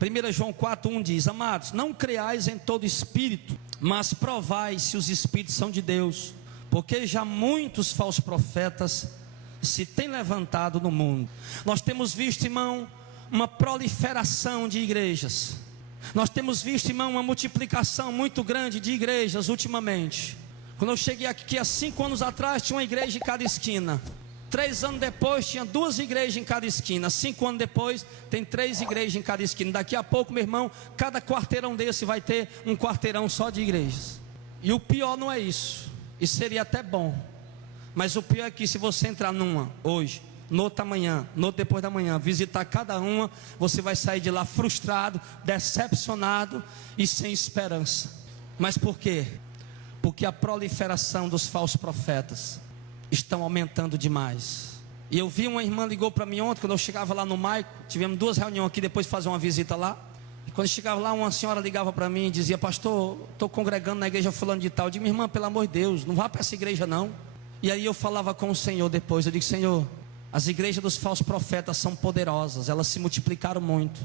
1 João 4:1 diz: amados, não creais em todo espírito, mas provai se os espíritos são de Deus, porque já muitos falsos profetas se têm levantado no mundo. Nós temos visto, irmão, uma proliferação de igrejas. Nós temos visto, irmão, uma multiplicação muito grande de igrejas ultimamente. Quando eu cheguei aqui há 5 anos atrás, tinha uma igreja em cada esquina. 3 anos depois, tinha 2 igrejas em cada esquina. 5 anos depois, tem 3 igrejas em cada esquina. Daqui a pouco, meu irmão, cada quarteirão desse vai ter um quarteirão só de igrejas. E o pior não é isso. Isso seria até bom. Mas o pior é que se você entrar numa hoje, noutra amanhã, noutra depois da manhã, visitar cada uma, você vai sair de lá frustrado, decepcionado e sem esperança. Mas por quê? Porque a proliferação dos falsos profetas estão aumentando demais. E eu vi uma irmã ligou para mim ontem, quando eu chegava lá no Maico. Tivemos 2 reuniões aqui, depois de fazer uma visita lá. E quando eu chegava lá, uma senhora ligava para mim e dizia: pastor, estou congregando na igreja fulano de tal. Eu digo: minha irmã, pelo amor de Deus, não vá para essa igreja não. E aí eu falava com o Senhor depois, eu digo: Senhor, as igrejas dos falsos profetas são poderosas, elas se multiplicaram muito.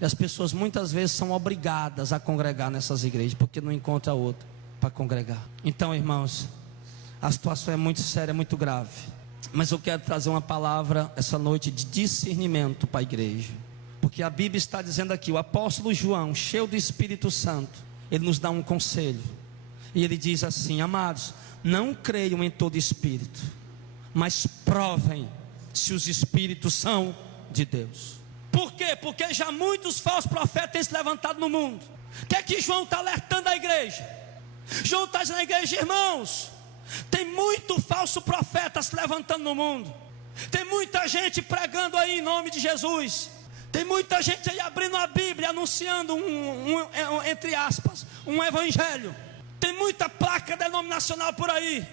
E as pessoas muitas vezes são obrigadas a congregar nessas igrejas, porque não encontra outra para congregar. Então, irmãos, a situação é muito séria, é muito grave. Mas eu quero trazer uma palavra essa noite de discernimento para a igreja. Porque a Bíblia está dizendo aqui, o apóstolo João, cheio do Espírito Santo, ele nos dá um conselho. E ele diz assim: amados, não creiam em todo espírito, mas provem se os espíritos são de Deus. Por quê? Porque já muitos falsos profetas têm se levantado no mundo. O que é que João está alertando a igreja? João está dizendo à igreja: irmãos, tem muito falso profeta se levantando no mundo. Tem muita gente pregando aí em nome de Jesus. Tem muita gente aí abrindo a Bíblia, anunciando entre aspas, um evangelho. Tem muita placa denominacional por aí.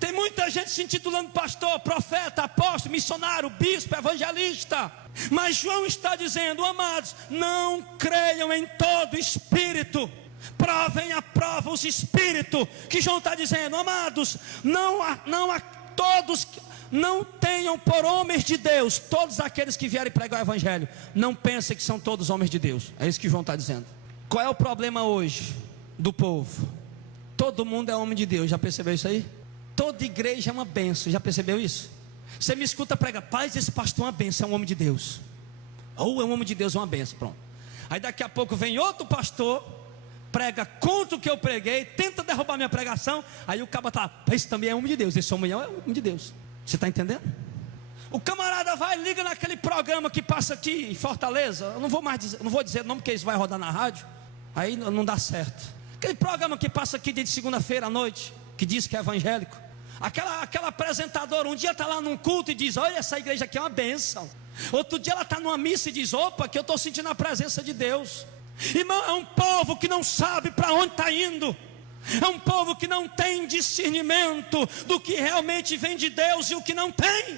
Tem muita gente se intitulando pastor, profeta, apóstolo, missionário, bispo, evangelista. Mas João está dizendo: amados, não creiam em todo espírito, provem a prova os espíritos. Que João está dizendo: amados, não a todos, não tenham por homens de Deus todos aqueles que vierem pregar o evangelho. Não pensem que são todos homens de Deus. É isso que João está dizendo. Qual é o problema hoje do povo? Todo mundo é homem de Deus. Já percebeu isso aí? Toda igreja é uma bênção. Já percebeu isso? Você me escuta pregar: paz, esse pastor é uma bênção, é um homem de Deus. Ou é um homem de Deus, é uma bênção. Pronto. Aí daqui a pouco vem outro pastor, prega contra o que eu preguei, tenta derrubar minha pregação. Aí o cara está: esse também é homem de Deus, esse homem é homem de Deus. Você está entendendo? O camarada vai, liga naquele programa que passa aqui em Fortaleza. Eu não vou mais dizer, não vou dizer o nome, porque isso vai rodar na rádio. Aí não dá certo. Aquele programa que passa aqui de segunda-feira à noite, que diz que é evangélico. Aquela apresentadora um dia está lá num culto e diz: olha, essa igreja aqui é uma bênção. Outro dia ela está numa missa e diz: opa, que eu estou sentindo a presença de Deus. Irmão, é um povo que não sabe para onde está indo. É um povo que não tem discernimento do que realmente vem de Deus e o que não tem.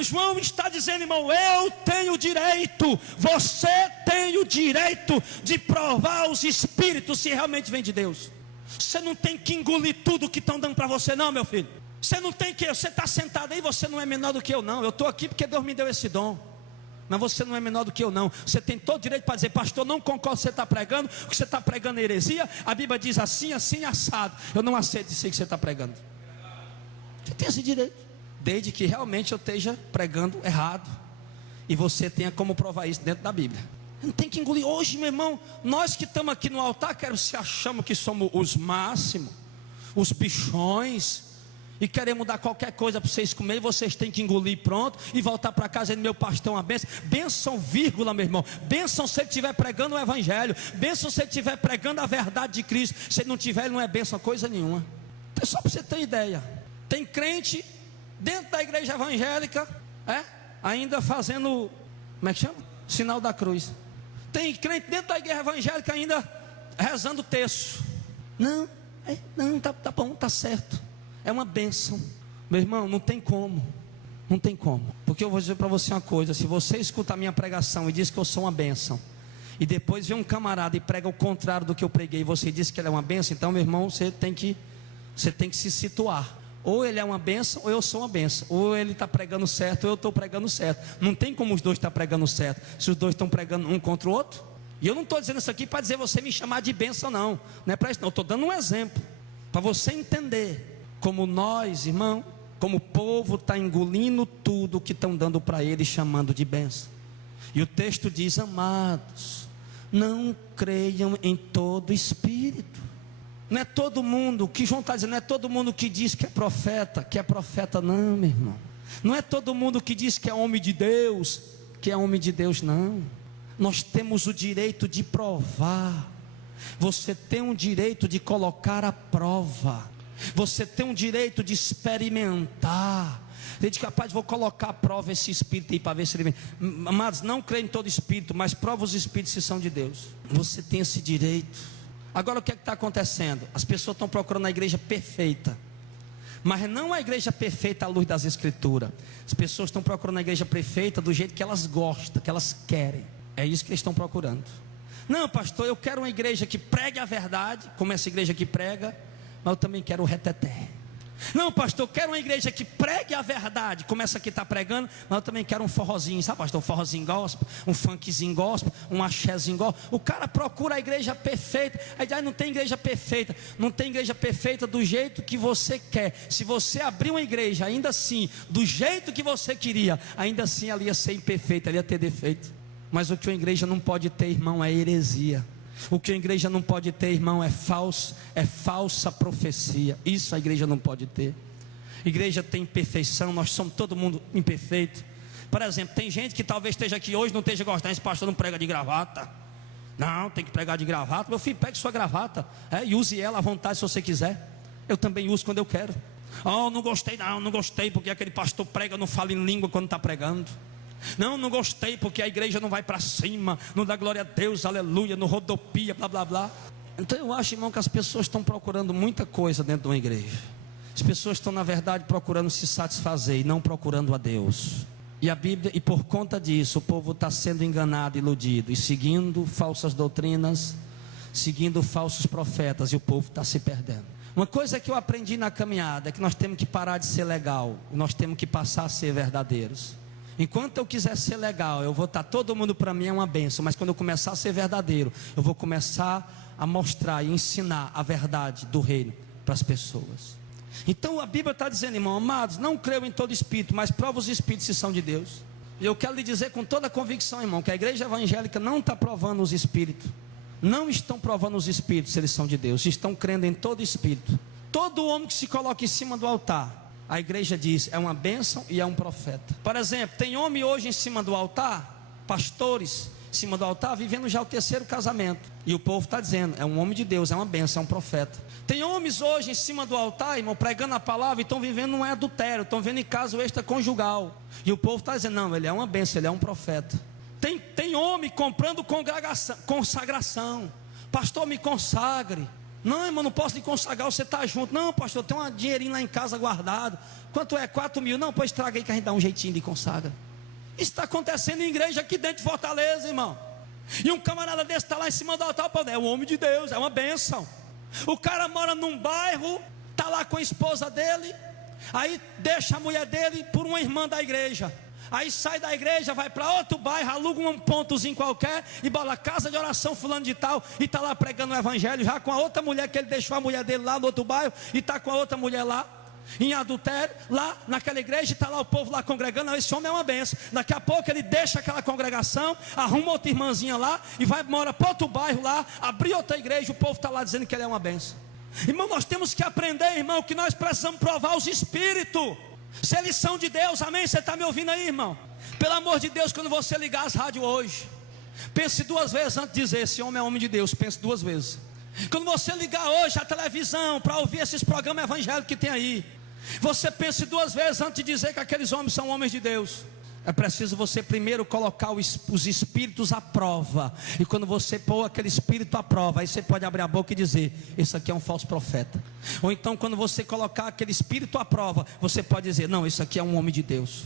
João está dizendo: irmão, eu tenho direito, você tem o direito de provar os espíritos se realmente vem de Deus. Você não tem que engolir tudo que estão dando para você não, meu filho. Você não tem que, você está sentado aí, você não é menor do que eu não. Eu estou aqui porque Deus me deu esse dom. Mas você não é menor do que eu não. Você tem todo direito para dizer: pastor, não concordo com o que você está pregando, o que você está pregando é heresia. A Bíblia diz assim, assim, assado. Eu não aceito isso aí que você está pregando. Você tem esse direito, desde que realmente eu esteja pregando errado e você tenha como provar isso dentro da Bíblia. Não tem que engolir. Hoje, meu irmão, nós que estamos aqui no altar, se achamos que somos os máximos, os bichões, e queremos dar qualquer coisa para vocês comerem, vocês têm que engolir, pronto, e voltar para casa dizendo: meu pastor é uma bênção. Bênção, vírgula, meu irmão. Bênção se ele estiver pregando o evangelho. Bênção se ele estiver pregando a verdade de Cristo. Se ele não tiver, ele não é bênção coisa nenhuma. Então, só para você ter ideia, tem crente dentro da igreja evangélica, ainda fazendo, como é que chama? Sinal da cruz. Tem crente dentro da igreja evangélica ainda rezando terço. Não, tá bom, tá certo. É uma bênção. Meu irmão, não tem como. Não tem como. Porque eu vou dizer para você uma coisa: se você escuta a minha pregação e diz que eu sou uma bênção, e depois vem um camarada e prega o contrário do que eu preguei, e você diz que ele é uma bênção, então, meu irmão, você tem que se situar. Ou ele é uma bênção, ou eu sou uma bênção. Ou ele está pregando certo, ou eu estou pregando certo. Não tem como os dois estar pregando certo. Se os dois estão pregando um contra o outro, E eu não estou dizendo isso aqui para dizer você me chamar de bênção, não. Não é para isso, não. Eu estou dando um exemplo para você entender como nós, irmão, como o povo está engolindo tudo que estão dando para ele, chamando de bênção. E o texto diz: amados, não creiam em todo espírito. Não é todo mundo, o que João está dizendo, não é todo mundo que diz que é profeta não, meu irmão. Não é todo mundo que diz que é homem de Deus, não. Nós temos o direito de provar. Você tem um direito de colocar à prova. Você tem um direito de experimentar. Gente capaz, vou colocar à prova esse espírito aí para ver se ele vem. Amados, não creio em todo espírito, mas prova os espíritos se são de Deus. Você tem esse direito. Agora o que é que está acontecendo? As pessoas estão procurando a igreja perfeita, mas não a igreja perfeita à luz das escrituras. As pessoas estão procurando a igreja perfeita do jeito que elas gostam, que elas querem. É isso que eles estão procurando. Não, pastor, eu quero uma igreja que pregue a verdade, como essa igreja que prega, mas eu também quero o reteté. Não, pastor, eu quero uma igreja que pregue a verdade, como essa que está pregando, mas eu também quero um forrozinho, sabe, pastor? Um forrozinho gospel, um funkzinho gospel, um axézinho gospel. O cara procura a igreja perfeita. Aí diz: não tem igreja perfeita. Não tem igreja perfeita do jeito que você quer. Se você abrir uma igreja, ainda assim, do jeito que você queria, ainda assim ela ia ser imperfeita, ela ia ter defeito. Mas o que uma igreja não pode ter, irmão, é heresia. O que a igreja não pode ter, irmão, é falsa profecia. Isso a igreja não pode ter. Igreja tem imperfeição, nós somos todo mundo imperfeito. Por exemplo, tem gente que talvez esteja aqui hoje, não esteja gostando, esse pastor não prega de gravata. Não, tem que pregar de gravata. Meu filho, pegue sua gravata, e use ela à vontade se você quiser. Eu também uso quando eu quero. Oh, não gostei porque aquele pastor prega, não fala em língua quando está pregando. Não gostei porque a igreja não vai para cima, não dá glória a Deus, aleluia, não rodopia, blá blá blá. Então eu acho, irmão, que as pessoas estão procurando muita coisa dentro de uma igreja. As pessoas estão, na verdade, procurando se satisfazer e não procurando a Deus. E a Bíblia, e por conta disso, o povo está sendo enganado, iludido, e seguindo falsas doutrinas, seguindo falsos profetas, e o povo está se perdendo. Uma coisa que eu aprendi na caminhada é que nós temos que parar de ser legal, nós temos que passar a ser verdadeiros. Enquanto eu quiser ser legal, eu vou estar, todo mundo para mim é uma bênção, mas quando eu começar a ser verdadeiro, eu vou começar a mostrar e ensinar a verdade do reino para as pessoas. Então a Bíblia está dizendo, irmão, amados, não creio em todo espírito, mas prova os espíritos se são de Deus. E eu quero lhe dizer com toda a convicção, irmão, que a igreja evangélica não está provando os espíritos. Não estão provando os espíritos se eles são de Deus, estão crendo em todo espírito. Todo homem que se coloca em cima do altar, a igreja diz, é uma bênção e é um profeta. Por exemplo, tem homem hoje em cima do altar, pastores em cima do altar, vivendo já o 3º casamento. E o povo está dizendo, é um homem de Deus, é uma bênção, é um profeta. Tem homens hoje em cima do altar, irmão, pregando a palavra e estão vivendo um adultério, estão vivendo em caso extraconjugal. E o povo está dizendo, não, ele é uma bênção, ele é um profeta. Tem homem comprando consagração. Pastor, me consagre. Não, irmão, não posso lhe consagrar, você está junto. Não, pastor, tem um dinheirinho lá em casa guardado. Quanto é? 4 mil. Não, pois traga aí que a gente dá um jeitinho de consagra. Isso está acontecendo em igreja aqui dentro de Fortaleza, irmão. E um camarada desse está lá em cima do altar, é um homem de Deus, é uma bênção. O cara mora num bairro, está lá com a esposa dele, aí deixa a mulher dele por uma irmã da igreja. Aí sai da igreja, vai para outro bairro, aluga um pontozinho qualquer e bola casa de oração fulano de tal, e está lá pregando o evangelho já com a outra mulher que ele deixou a mulher dele lá no outro bairro, e está com a outra mulher lá em adultério, lá naquela igreja, e está lá o povo lá congregando. Não, esse homem é uma benção. Daqui a pouco ele deixa aquela congregação, arruma outra irmãzinha lá e vai mora para outro bairro lá, abrir outra igreja, o povo está lá dizendo que ele é uma benção. Irmão, nós temos que aprender, irmão, que nós precisamos provar os espíritos se eles são de Deus. Amém? Você está me ouvindo aí, irmão? Pelo amor de Deus, quando você ligar as rádios hoje, pense 2 vezes antes de dizer, esse homem é homem de Deus. Pense 2 vezes. Quando você ligar hoje a televisão para ouvir esses programas evangélicos que tem aí, você pense 2 vezes antes de dizer que aqueles homens são homens de Deus. É preciso você primeiro colocar os espíritos à prova. E quando você pôr aquele espírito à prova, aí você pode abrir a boca e dizer, esse aqui é um falso profeta. Ou então quando você colocar aquele espírito à prova, você pode dizer, não, esse aqui é um homem de Deus.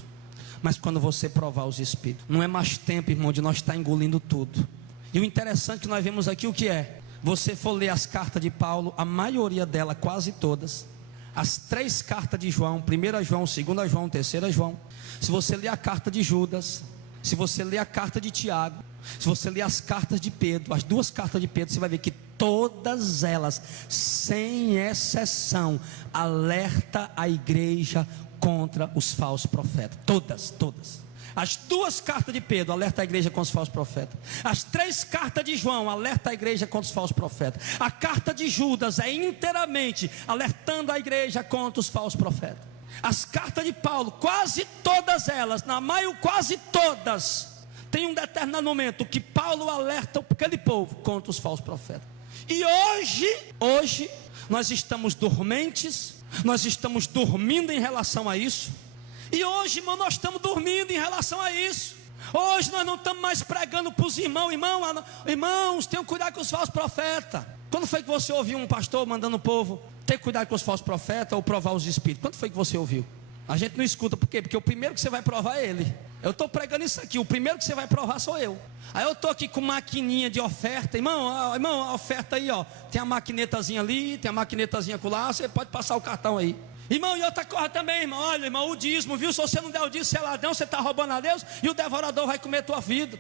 Mas quando você provar os espíritos, não é mais tempo, irmão, de nós estar engolindo tudo. E o interessante que nós vemos aqui, o que é? Você for ler as cartas de Paulo, a maioria delas, quase todas, as 3 cartas de João, 1 João, 2 João, 3 João, se você ler a carta de Judas, se você ler a carta de Tiago, Se você ler as cartas de Pedro, as 2 cartas de Pedro, você vai ver que todas elas, sem exceção, alerta a igreja contra os falsos profetas. Todas. As 2 cartas de Pedro alerta a igreja contra os falsos profetas. As 3 cartas de João alerta a igreja contra os falsos profetas. A carta de Judas é inteiramente alertando a igreja contra os falsos profetas. As cartas de Paulo, quase todas elas, quase todas, tem um determinado momento que Paulo alerta aquele povo contra os falsos profetas. E hoje nós estamos dormentes, nós estamos dormindo em relação a isso. E hoje, irmão, nós estamos dormindo em relação a isso. Hoje nós não estamos mais pregando para os irmãos, tenham cuidado com os falsos profetas. Quando foi que você ouviu um pastor mandando o povo ter cuidado com os falsos profetas ou provar os espíritos? Quando foi que você ouviu? A gente não escuta, por quê? Porque o primeiro que você vai provar é ele. Eu estou pregando isso aqui, o primeiro que você vai provar sou eu. Aí eu estou aqui com maquininha de oferta. Irmão, a oferta aí, ó, tem a maquinetazinha ali, tem a maquinetazinha acolá, você pode passar o cartão aí. Irmão, e outra coisa também, irmão, olha, irmão, o dízimo, viu? Se você não der o dízimo, você é ladrão, você está roubando a Deus, e o devorador vai comer tua vida,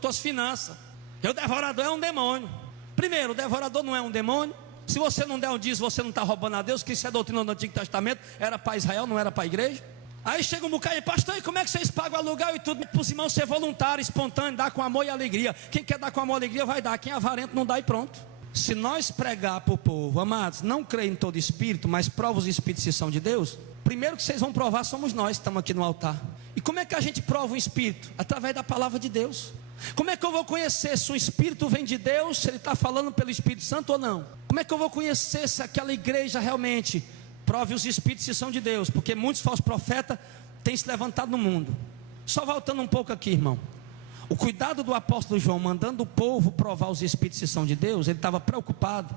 tuas finanças. E o devorador é um demônio. Primeiro, o devorador não é um demônio. Se você não der o dízimo, você não está roubando a Deus, que isso é doutrina do Antigo Testamento, era para Israel, não era para a igreja. Aí chega um bocado de pastor, e como é que vocês pagam o aluguel e tudo? Para os irmãos ser voluntário, espontâneo, dar com amor e alegria. Quem quer dar com amor e alegria vai dar, quem é avarento não dá e pronto. Se nós pregar para o povo, amados, não creio em todo espírito, mas prova os espíritos se são de Deus, primeiro que vocês vão provar somos nós que estamos aqui no altar. E como é que a gente prova um espírito? Através da palavra de Deus. Como é que eu vou conhecer se um espírito vem de Deus, se ele está falando pelo Espírito Santo ou não? Como é que eu vou conhecer se aquela igreja realmente prove os espíritos se são de Deus? Porque muitos falsos profetas têm se levantado no mundo. Só voltando um pouco aqui, irmão. O cuidado do apóstolo João, mandando o povo provar os espíritos se são de Deus, ele estava preocupado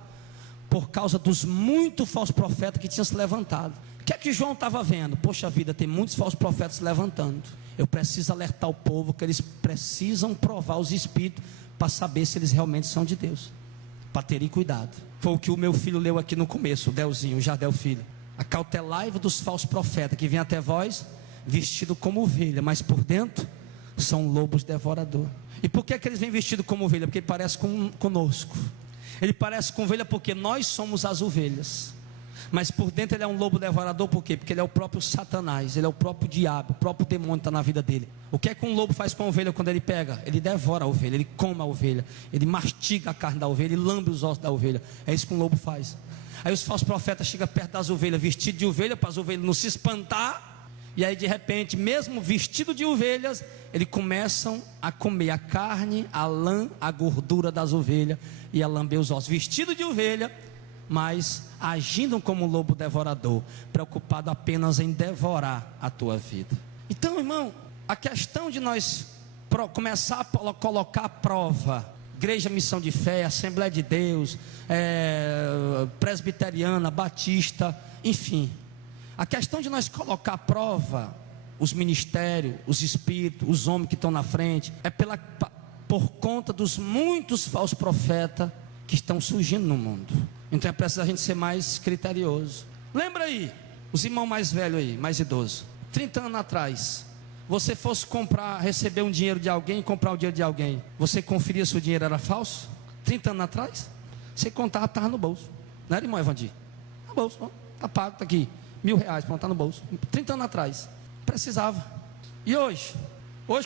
por causa dos muitos falsos profetas que tinham se levantado. O que é que João estava vendo? Poxa vida, tem muitos falsos profetas se levantando. Eu preciso alertar o povo que eles precisam provar os espíritos para saber se eles realmente são de Deus, para terem cuidado. Foi o que o meu filho leu aqui no começo, o Delzinho, o Jardel filho. Acautelai-vos dos falsos profetas que vêm até vós vestido como ovelha, mas por dentro são lobos devoradores. E por que eles vêm vestidos como ovelha? Porque ele parece conosco. Ele parece com ovelha porque nós somos as ovelhas, mas por dentro ele é um lobo devorador. Por quê? Porque ele é o próprio Satanás, ele é o próprio diabo, o próprio demônio está na vida dele. O que é que um lobo faz com a ovelha quando ele pega? Ele devora a ovelha, ele come a ovelha, ele mastiga a carne da ovelha, ele lambe os ossos da ovelha. É isso que um lobo faz. Aí os falsos profetas chegam perto das ovelhas, vestidos de ovelha, para as ovelhas não se espantar. E aí de repente, mesmo vestido de ovelhas, eles começam a comer a carne, a lã, a gordura das ovelhas e a lamber os ossos. Vestido de ovelha, mas agindo como um lobo devorador, preocupado apenas em devorar a tua vida. Então, irmão, a questão de nós começar a colocar à prova, Igreja Missão de Fé, Assembleia de Deus, Presbiteriana, Batista, enfim, a questão de nós colocar à prova os ministérios, os espíritos, os homens que estão na frente, é por conta dos muitos falsos profetas que estão surgindo no mundo. Então é preciso a gente ser mais criterioso. Lembra aí, os irmãos mais velhos aí, mais idosos, 30 anos atrás, você fosse receber um dinheiro de alguém e comprar o dinheiro de alguém, você conferia se o dinheiro era falso? 30 anos atrás, você contava, estava no bolso. Não era, irmão Evandir? No bolso, está pago, está aqui, R$1.000, pronto, está no bolso. 30 anos atrás, precisava. E hoje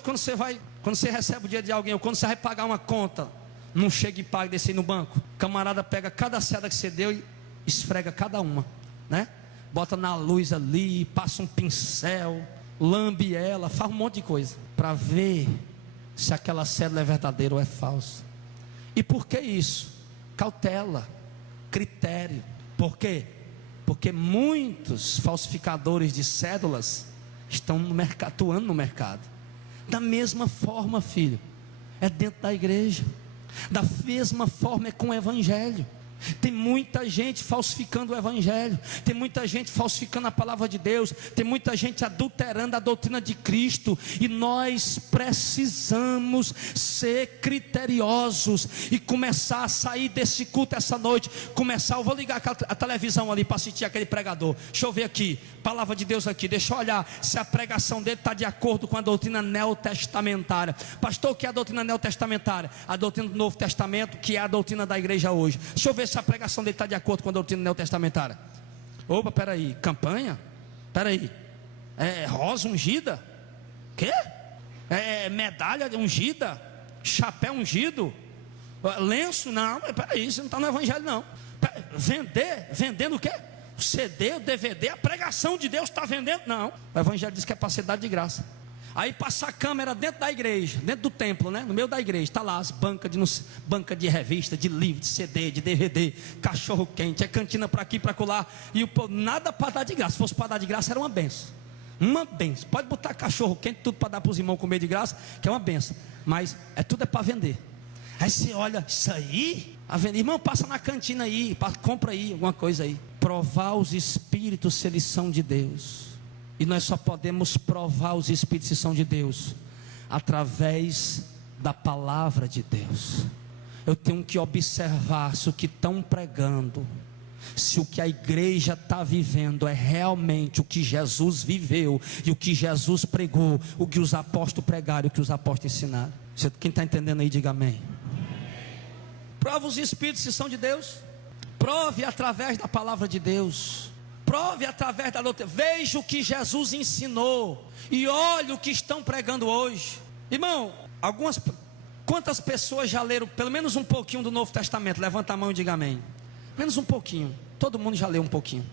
quando você recebe o dinheiro de alguém, ou quando você vai pagar uma conta, não chega e paga, descer no banco, o camarada pega cada seda que você deu e esfrega cada uma, né? Bota na luz ali, passa um pincel, lambe ela, faz um monte de coisa, para ver se aquela cédula é verdadeira ou é falsa. E por que isso? Cautela, critério. Por quê? Porque muitos falsificadores de cédulas estão atuando no mercado. Da mesma forma, filho, é dentro da igreja. Da mesma forma é com o evangelho. Tem muita gente falsificando o evangelho, tem muita gente falsificando a palavra de Deus, tem muita gente adulterando a doutrina de Cristo, e nós precisamos ser criteriosos e começar a sair desse culto essa noite, eu vou ligar a televisão ali para assistir aquele pregador, deixa eu ver aqui, palavra de Deus aqui, deixa eu olhar se a pregação dele está de acordo com a doutrina neotestamentária. Pastor, o que é a doutrina neotestamentária? A doutrina do Novo Testamento, que é a doutrina da igreja hoje. Deixa eu ver se a pregação dele está de acordo com a doutrina neotestamentária. Opa, peraí, campanha? Peraí, rosa ungida? Quê? Medalha ungida? Chapéu ungido? Lenço? Não, mas peraí, isso não está no evangelho não. Vendendo o quê? O CD, o DVD, a pregação de Deus está vendendo? Não, o evangelho diz que é para ser dado de graça. Aí passa a câmera dentro da igreja, dentro do templo, né? No meio da igreja, está lá as bancas de revista, de livro, de CD, de DVD, cachorro quente, cantina para aqui, para colar, e o povo, nada para dar de graça. Se fosse para dar de graça, era uma benção. Uma benção. Pode botar cachorro quente, tudo para dar para os irmãos comer de graça, que é uma benção. Mas tudo é para vender. Aí você olha, isso aí, a vender, irmão, passa na cantina aí, compra aí, alguma coisa aí. Provar os espíritos se eles são de Deus. E nós só podemos provar os espíritos se são de Deus através da palavra de Deus. Eu tenho que observar se o que estão pregando, se o que a igreja está vivendo é realmente o que Jesus viveu e o que Jesus pregou, o que os apóstolos pregaram, o que os apóstolos ensinaram. Quem está entendendo aí, diga amém. Prova os espíritos se são de Deus. Prove através da palavra de Deus. Prove através da doutrina. Veja o que Jesus ensinou e olhe o que estão pregando hoje. Irmão, quantas pessoas já leram pelo menos um pouquinho do Novo Testamento? Levanta a mão e diga amém. Menos um pouquinho. Todo mundo já leu um pouquinho.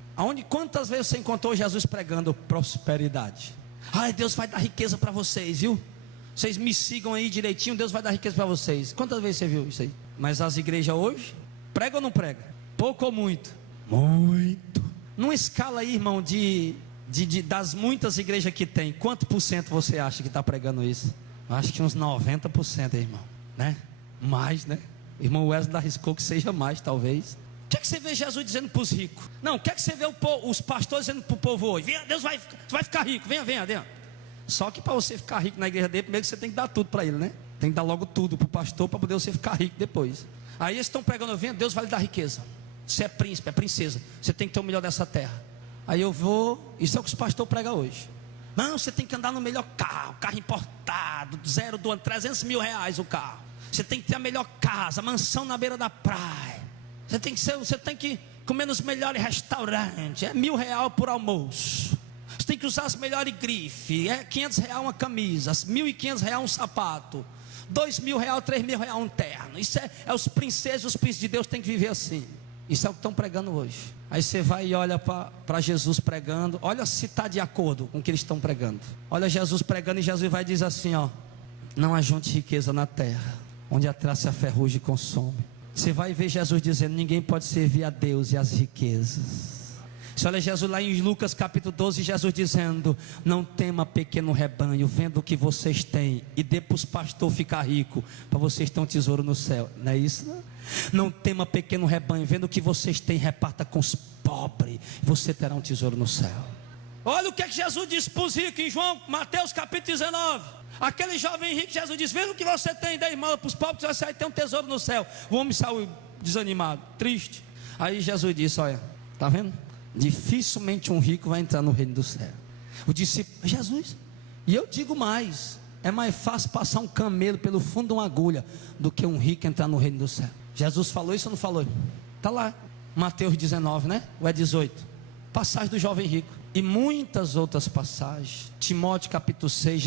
Quantas vezes você encontrou Jesus pregando prosperidade? Ai, Deus vai dar riqueza para vocês, viu? Vocês me sigam aí direitinho, Deus vai dar riqueza para vocês. Quantas vezes você viu isso aí? Mas as igrejas hoje, prega ou não prega? Pouco ou muito? Muito. Numa escala aí, irmão, das muitas igrejas que tem, quanto por cento você acha que está pregando isso? Eu acho que uns 90%, irmão, né? Mais, né? O irmão Wesley arriscou que seja mais, talvez. O que é que você vê Jesus dizendo para os ricos? Não, o que é que você vê os pastores dizendo para o povo hoje? Venha, Deus vai ficar rico, venha. Só que para você ficar rico na igreja dele, primeiro você tem que dar tudo para ele, né? Tem que dar logo tudo para o pastor, para poder você ficar rico depois. Aí eles estão pregando, venha, Deus vai lhe dar riqueza. Você é príncipe, é princesa, você tem que ter o melhor dessa terra. Aí eu vou, isso é o que os pastores pregam hoje. Não, você tem que andar no melhor carro importado, zero do ano, 300 mil reais o carro. Você tem que ter a melhor casa, mansão na beira da praia. Você tem que comer nos melhores restaurantes, é R$1.000 por almoço. Você tem que usar as melhores grifes, é R$500 uma camisa, R$1.500 um sapato, R$2.000, R$3.000 um terno. Isso é os princesas e os príncipes de Deus têm que viver assim. Isso é o que estão pregando hoje. Aí você vai e olha para Jesus pregando. Olha se está de acordo com o que eles estão pregando. Olha Jesus pregando e Jesus vai dizer assim, ó: não ajunte riqueza na terra, onde a traça e a ferrugem consome. Você vai ver Jesus dizendo: ninguém pode servir a Deus e as riquezas. Você olha Jesus lá em Lucas capítulo 12, Jesus dizendo: não tema pequeno rebanho, vendo o que vocês têm e dê para os pastores ficar rico, para vocês ter um tesouro no céu. Não é isso? Não tema pequeno rebanho, vendo o que vocês têm, reparta com os pobres, você terá um tesouro no céu. Olha o que é que Jesus disse para os ricos em Mateus capítulo 19. Aquele jovem rico, Jesus disse: vendo o que você tem, dê esmola para os pobres, você vai ter um tesouro no céu. O homem saiu desanimado, triste. Aí Jesus disse: olha, está vendo? Dificilmente um rico vai entrar no reino do céu. O discípulo: Jesus, e eu digo mais, é mais fácil passar um camelo pelo fundo de uma agulha do que um rico entrar no reino do céu. Jesus falou isso ou não falou? Está lá, Mateus 19, né? Ou é 18? Passagem do jovem rico. E muitas outras passagens. Timóteo capítulo 6,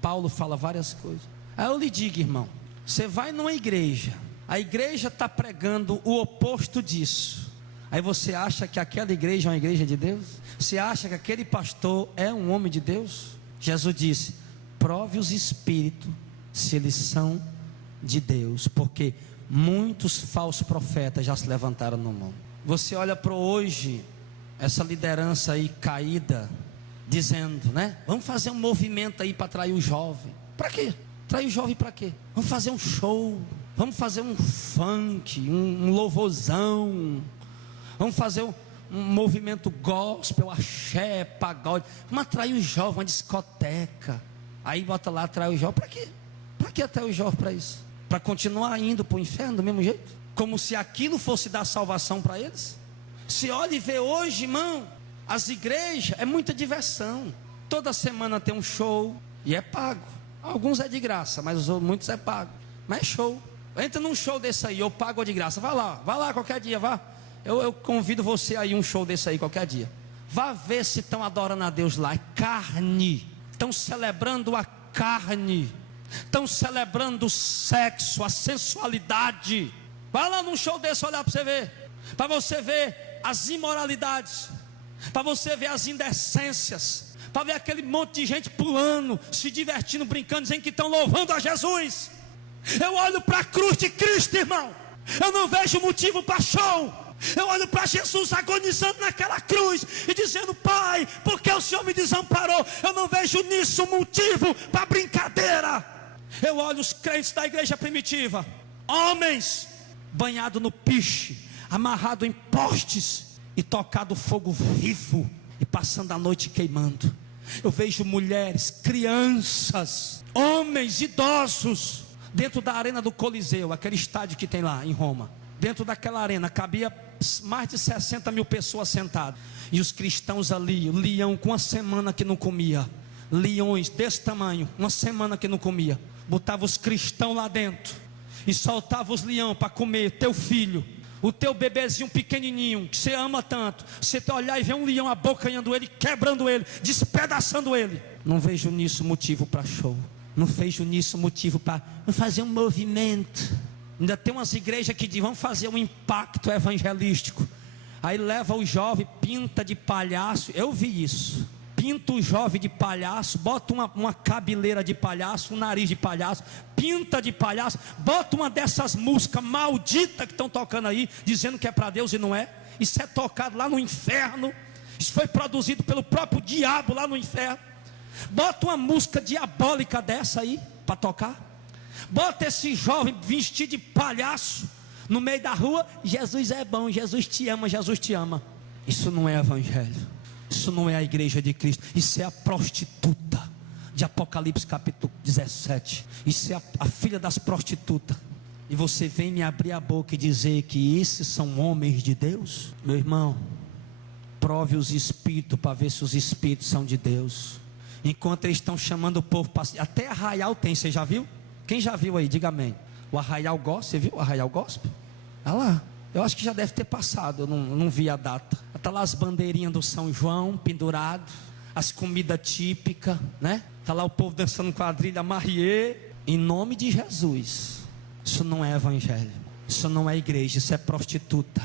Paulo fala várias coisas. Aí eu lhe digo, irmão, você vai numa igreja, a igreja está pregando o oposto disso. Aí você acha que aquela igreja é uma igreja de Deus? Você acha que aquele pastor é um homem de Deus? Jesus disse: prove os espíritos se eles são de Deus, porque muitos falsos profetas já se levantaram no mundo. Você olha para hoje, essa liderança aí caída, dizendo, né? Vamos fazer um movimento aí para atrair o jovem. Para quê? Atrair o jovem para quê? Vamos fazer um show. Vamos fazer um funk, um louvorzão. Vamos fazer um movimento gospel, axé, pagode. Vamos atrair os jovens, uma discoteca. Aí bota lá, atrai os jovens. Para quê? Para que atrair os jovens para isso? Para continuar indo para o inferno do mesmo jeito? Como se aquilo fosse dar salvação para eles? Se olha e vê hoje, irmão, as igrejas é muita diversão. Toda semana tem um show e é pago. Alguns é de graça, mas muitos é pago. Mas é show. Entra num show desse aí, eu pago de graça. Vai lá qualquer dia, vá. Eu convido você a ir um show desse aí qualquer dia. Vá ver se estão adorando a Deus lá. É carne. Estão celebrando a carne. Estão celebrando o sexo, a sensualidade. Vai lá num show desse olhar para você ver. Para você ver as imoralidades, para você ver as indecências, para ver aquele monte de gente pulando, se divertindo, brincando, dizendo que estão louvando a Jesus. Eu olho para a cruz de Cristo, irmão. Eu não vejo motivo para show. Eu olho para Jesus agonizando naquela cruz e dizendo: Pai, por que o Senhor me desamparou? Eu não vejo nisso motivo para brincadeira. Eu olho os crentes da igreja primitiva, homens banhados no piche, amarrado em postes e tocado fogo vivo e passando a noite queimando. Eu vejo mulheres, crianças, homens, idosos dentro da arena do Coliseu, aquele estádio que tem lá em Roma. Dentro daquela arena cabia mais de 60 mil pessoas sentadas, e os cristãos ali, o leão com uma semana que não comia, leões desse tamanho, uma semana que não comia, botava os cristãos lá dentro e soltava os leões para comer teu filho, o teu bebezinho pequenininho, que você ama tanto. Você olhar e ver um leão abocanhando ele, quebrando ele, despedaçando ele. Não vejo nisso motivo para show. Não vejo nisso motivo para fazer um movimento. Ainda tem umas igrejas que dizem: vamos fazer um impacto evangelístico. Aí leva o jovem, pinta de palhaço. Eu vi isso. Pinta o jovem de palhaço, bota uma cabeleira de palhaço, um nariz de palhaço, pinta de palhaço, bota uma dessas músicas malditas que estão tocando aí, dizendo que é para Deus e não é. Isso é tocado lá no inferno. Isso foi produzido pelo próprio diabo lá no inferno. Bota uma música diabólica dessa aí para tocar. Bota esse jovem vestido de palhaço no meio da rua: Jesus é bom, Jesus te ama, Jesus te ama. Isso não é evangelho. Isso não é a igreja de Cristo. Isso é a prostituta de Apocalipse capítulo 17. Isso é a filha das prostitutas. E você vem me abrir a boca e dizer que esses são homens de Deus? Meu irmão, prove os espíritos para ver se os espíritos são de Deus. Enquanto eles estão chamando o povo para... Até Arraial tem, você já viu? Quem já viu aí? Diga amém. O Arraial Gospel, você viu o Arraial Gospel? Olha lá. Eu acho que já deve ter passado, eu não vi a data. Está lá as bandeirinhas do São João pendurado, as comidas típicas, né? Está lá o povo dançando quadrilha, Marie. Em nome de Jesus. Isso não é evangelho. Isso não é igreja, isso é prostituta.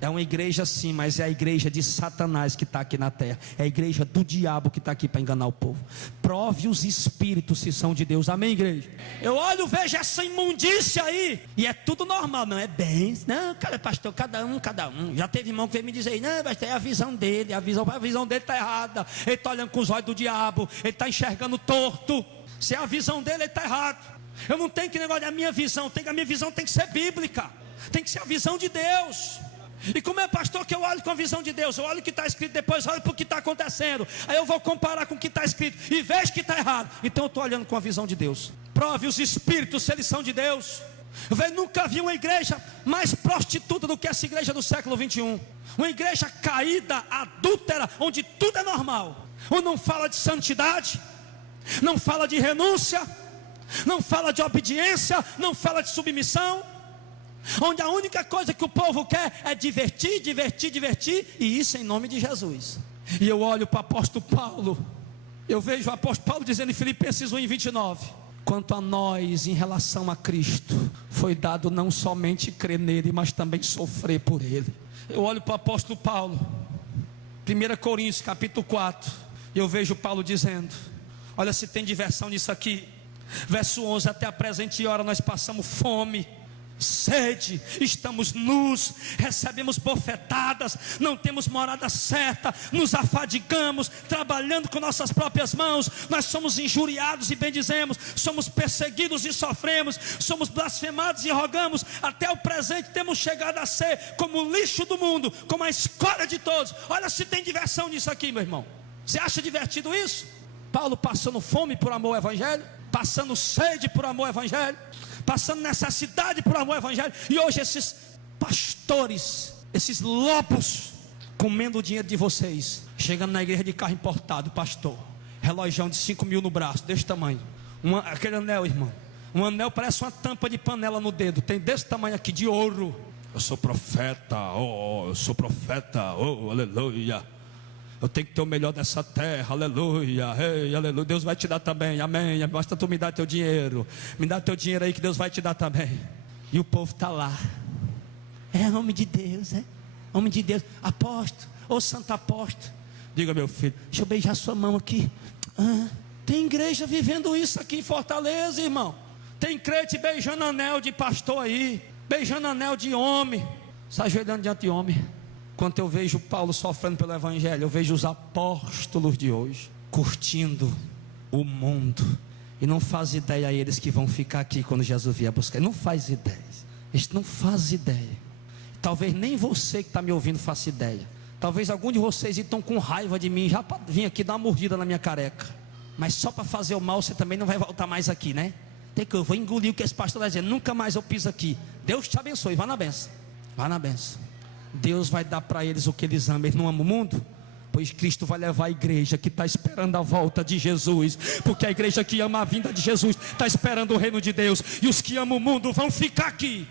É uma igreja sim, mas é a igreja de Satanás que está aqui na terra. É a igreja do diabo que está aqui para enganar o povo. Prove os espíritos se são de Deus. Amém, igreja? Eu olho, vejo essa imundícia aí, e é tudo normal. Não é bem, não, cara, pastor, cada um. Já teve irmão que veio me dizer: não, pastor, é a visão dele. A visão dele está errada. Ele está olhando com os olhos do diabo. Ele está enxergando torto. Se é a visão dele, ele está errado. Eu não tenho que negócio da minha visão. A minha visão tem que ser bíblica. Tem que ser a visão de Deus. E como é, pastor, que eu olho com a visão de Deus? Eu olho o que está escrito, depois olho para o que está acontecendo. Aí eu vou comparar com o que está escrito e vejo que está errado. Então eu estou olhando com a visão de Deus. Prove os espíritos se eles são de Deus. Eu nunca vi uma igreja mais prostituta do que essa igreja do século 21. Uma igreja caída, adúltera, onde tudo é normal. Onde não fala de santidade, não fala de renúncia, não fala de obediência, não fala de submissão. Onde a única coisa que o povo quer é divertir, e isso em nome de Jesus. E eu olho para o apóstolo Paulo, eu vejo o apóstolo Paulo dizendo em Filipenses 1:29: quanto a nós em relação a Cristo, foi dado não somente crer nele, mas também sofrer por ele. Eu olho para o apóstolo Paulo, 1 Coríntios capítulo 4, e eu vejo Paulo dizendo: olha se tem diversão nisso aqui. Verso 11: até a presente hora nós passamos fome, sede, estamos nus, recebemos bofetadas, não temos morada certa, nos afadigamos, trabalhando com nossas próprias mãos, nós somos injuriados e bendizemos, somos perseguidos e sofremos, somos blasfemados e rogamos, até o presente temos chegado a ser como o lixo do mundo, como a escória de todos. Olha se tem diversão nisso aqui, meu irmão. Você acha divertido isso? Paulo passando fome por amor ao evangelho, passando sede por amor ao evangelho, passando necessidade por amor ao evangelho, e hoje esses pastores, esses lobos, comendo o dinheiro de vocês, chegando na igreja de carro importado, pastor, relógio de 5 mil no braço, desse tamanho, aquele anel, irmão, um anel parece uma tampa de panela no dedo, tem desse tamanho aqui, de ouro. Eu sou profeta, eu sou profeta, aleluia. Eu tenho que ter o melhor dessa terra, aleluia, ei, aleluia. Deus vai te dar também, amém. Basta tu me dar teu dinheiro, me dá teu dinheiro aí que Deus vai te dar também. E o povo está lá, é homem de Deus, homem de Deus, apóstolo, ou santo apóstolo. Diga, meu filho, deixa eu beijar sua mão aqui. Tem igreja vivendo isso aqui em Fortaleza, irmão. Tem crente beijando anel de pastor aí, beijando anel de homem, se ajoelhando diante de homem. Quando eu vejo Paulo sofrendo pelo evangelho, eu vejo os apóstolos de hoje curtindo o mundo, e não faz ideia a eles que vão ficar aqui quando Jesus vier buscar. Não faz ideia, eles não faz ideia. Talvez nem você que está me ouvindo faça ideia. Talvez algum de vocês estão com raiva de mim, já para vir aqui dar uma mordida na minha careca, mas só para fazer o mal você também não vai voltar mais aqui, né? Tem que eu vou engolir o que esse pastor vai dizer, nunca mais eu piso aqui. Deus te abençoe, vá na benção, vá na benção. Deus vai dar para eles o que eles amam. Eles não amam o mundo? Pois Cristo vai levar a igreja que está esperando a volta de Jesus, porque a igreja que ama a vinda de Jesus está esperando o reino de Deus, e os que amam o mundo vão ficar aqui.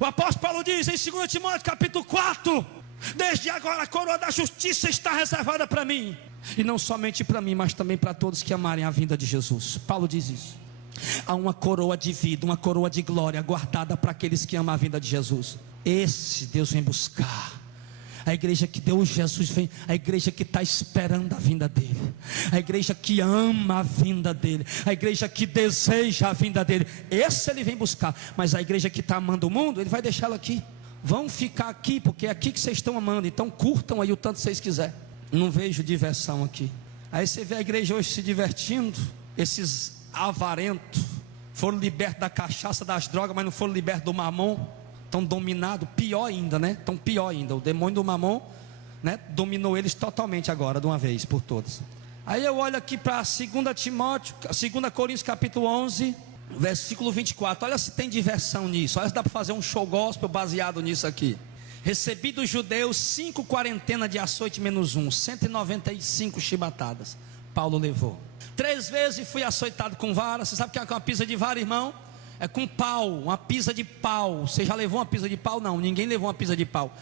O apóstolo Paulo diz em 2 Timóteo capítulo 4: desde agora a coroa da justiça está reservada para mim, e não somente para mim, mas também para todos que amarem a vinda de Jesus. Paulo diz isso. Há uma coroa de vida, uma coroa de glória guardada para aqueles que amam a vinda de Jesus. Esse Deus vem buscar. A igreja que Deus Jesus vem, a igreja que está esperando a vinda dele, a igreja que ama a vinda dele, a igreja que deseja a vinda dele, esse ele vem buscar. Mas a igreja que está amando o mundo, ele vai deixá-lo aqui. Vão ficar aqui, porque é aqui que vocês estão amando, então curtam aí o tanto que vocês quiserem. Não vejo diversão aqui. Aí você vê a igreja hoje se divertindo. Esses avarentos foram libertos da cachaça, das drogas, mas não foram libertos do mamon. Estão dominados, pior ainda, né? Estão pior ainda. O demônio do mamon, né, dominou eles totalmente agora, de uma vez por todas. Aí eu olho aqui para 2 Coríntios capítulo 11, versículo 24. Olha se tem diversão nisso. Olha se dá para fazer um show gospel baseado nisso aqui. Recebi dos judeus 5 quarentenas de açoite menos 1, 195 chibatadas. Paulo levou. 3 vezes fui açoitado com vara. Você sabe o que é uma pisa de vara, irmão? É com pau, uma pisa de pau. Você já levou uma pisa de pau? Não, ninguém levou uma pisa de pau.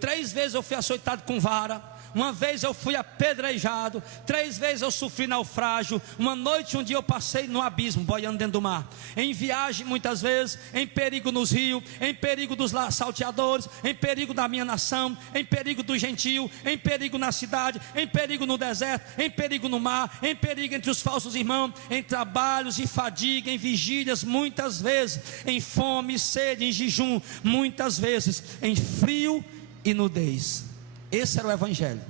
3 vezes eu fui açoitado com vara. Uma vez eu fui apedrejado. 3 vezes eu sofri naufrágio. Uma noite, um dia eu passei no abismo, boiando dentro do mar. Em viagem muitas vezes, em perigo nos rios, em perigo dos salteadores, em perigo da minha nação, em perigo do gentio, em perigo na cidade, em perigo no deserto, em perigo no mar, em perigo entre os falsos irmãos, em trabalhos e fadiga, em vigílias muitas vezes, em fome e sede, em jejum muitas vezes, em frio e nudez. Esse era o evangelho.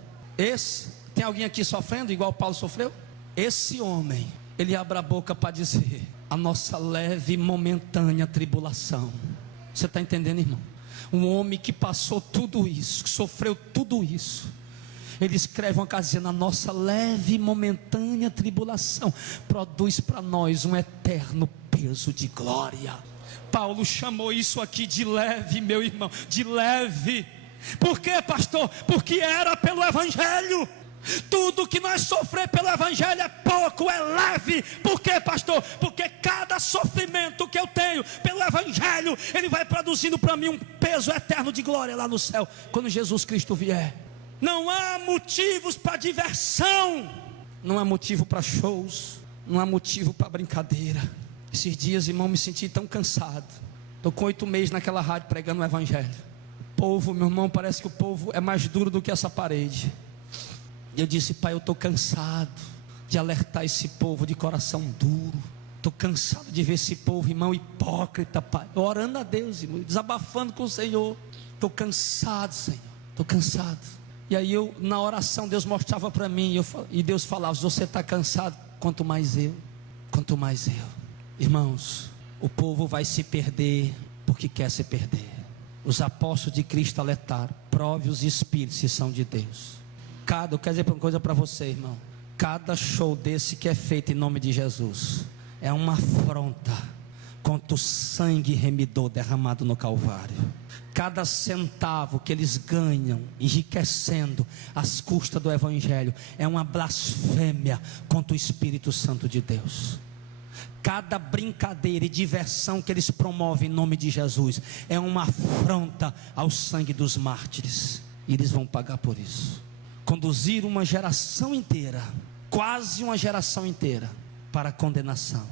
Tem alguém aqui sofrendo igual Paulo sofreu? Esse homem, ele abre a boca para dizer: a nossa leve e momentânea tribulação. Você está entendendo, irmão? Um homem que passou tudo isso, que sofreu tudo isso, ele escreve uma carta dizendo: a nossa leve e momentânea tribulação produz para nós um eterno peso de glória. Paulo chamou isso aqui de leve, meu irmão, de leve. Por quê, pastor? Porque era pelo evangelho. Tudo que nós sofremos pelo evangelho é pouco, é leve. Por quê, pastor? Porque cada sofrimento que eu tenho pelo evangelho, ele vai produzindo para mim um peso eterno de glória lá no céu, quando Jesus Cristo vier. Não há motivos para diversão, não há motivo para shows, não há motivo para brincadeira. Esses dias, irmão, me senti tão cansado. Estou com 8 meses naquela rádio pregando o evangelho. Povo, meu irmão, parece que o povo é mais duro do que essa parede. E eu disse: pai, eu estou cansado de alertar esse povo de coração duro. Estou cansado de ver esse povo, irmão, hipócrita, pai, orando a Deus, irmão, desabafando com o Senhor. Estou cansado, Senhor, estou cansado. E aí na oração, Deus mostrava para mim, e Deus falava: se você está cansado, quanto mais eu. Irmãos, o povo vai se perder porque quer se perder. Os apóstolos de Cristo alertaram: prove os espíritos se são de Deus. Eu quero dizer uma coisa para você, irmão: cada show desse que é feito em nome de Jesus é uma afronta contra o sangue remidor derramado no Calvário. Cada centavo que eles ganham, enriquecendo às custas do Evangelho, é uma blasfêmia contra o Espírito Santo de Deus. Cada brincadeira e diversão que eles promovem em nome de Jesus é uma afronta ao sangue dos mártires, e eles vão pagar por isso. Conduzir uma geração inteira, quase uma geração inteira, para a condenação.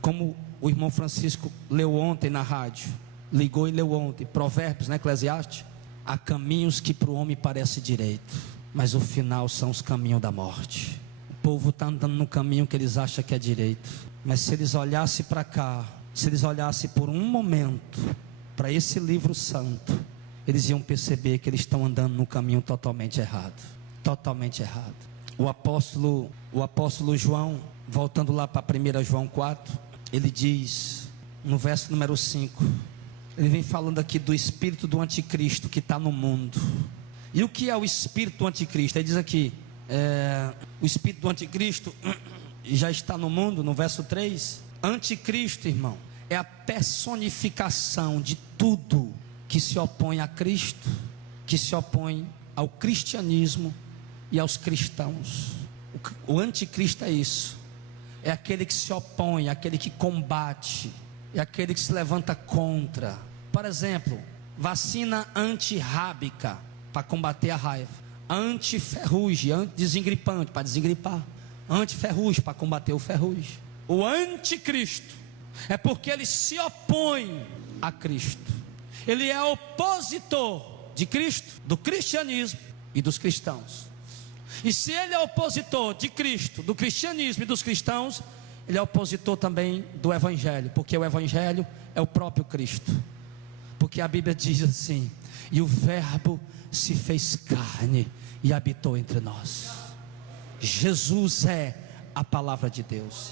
Como o irmão Francisco leu ontem na rádio, ligou e leu ontem, Provérbios, né, Eclesiastes: há caminhos que para o homem parece direito, mas o final são os caminhos da morte. O povo está andando no caminho que eles acham que é direito, mas se eles olhassem para cá, se eles olhassem por um momento para esse livro santo, eles iam perceber que eles estão andando no caminho totalmente errado. Totalmente errado. O apóstolo João, voltando lá para 1 João 4, ele diz, no verso número 5, ele vem falando aqui do espírito do anticristo que está no mundo. E o que é o espírito do anticristo? Ele diz aqui, o espírito do anticristo já está no mundo, no verso 3. Anticristo, irmão, é a personificação de tudo que se opõe a Cristo, que se opõe ao cristianismo e aos cristãos. O anticristo é isso, é aquele que se opõe, aquele que combate, é aquele que se levanta contra. Por exemplo, vacina antirrábica, para combater a raiva; antiferrugem, antidesengripante, para desengripar; antiferrugem, para combater o ferrugem. O anticristo é porque ele se opõe a Cristo, ele é opositor de Cristo, do cristianismo e dos cristãos. E se ele é opositor de Cristo, do cristianismo e dos cristãos, ele é opositor também do Evangelho, porque o Evangelho é o próprio Cristo. Porque a Bíblia diz assim: e o Verbo se fez carne e habitou entre nós. Jesus é a palavra de Deus.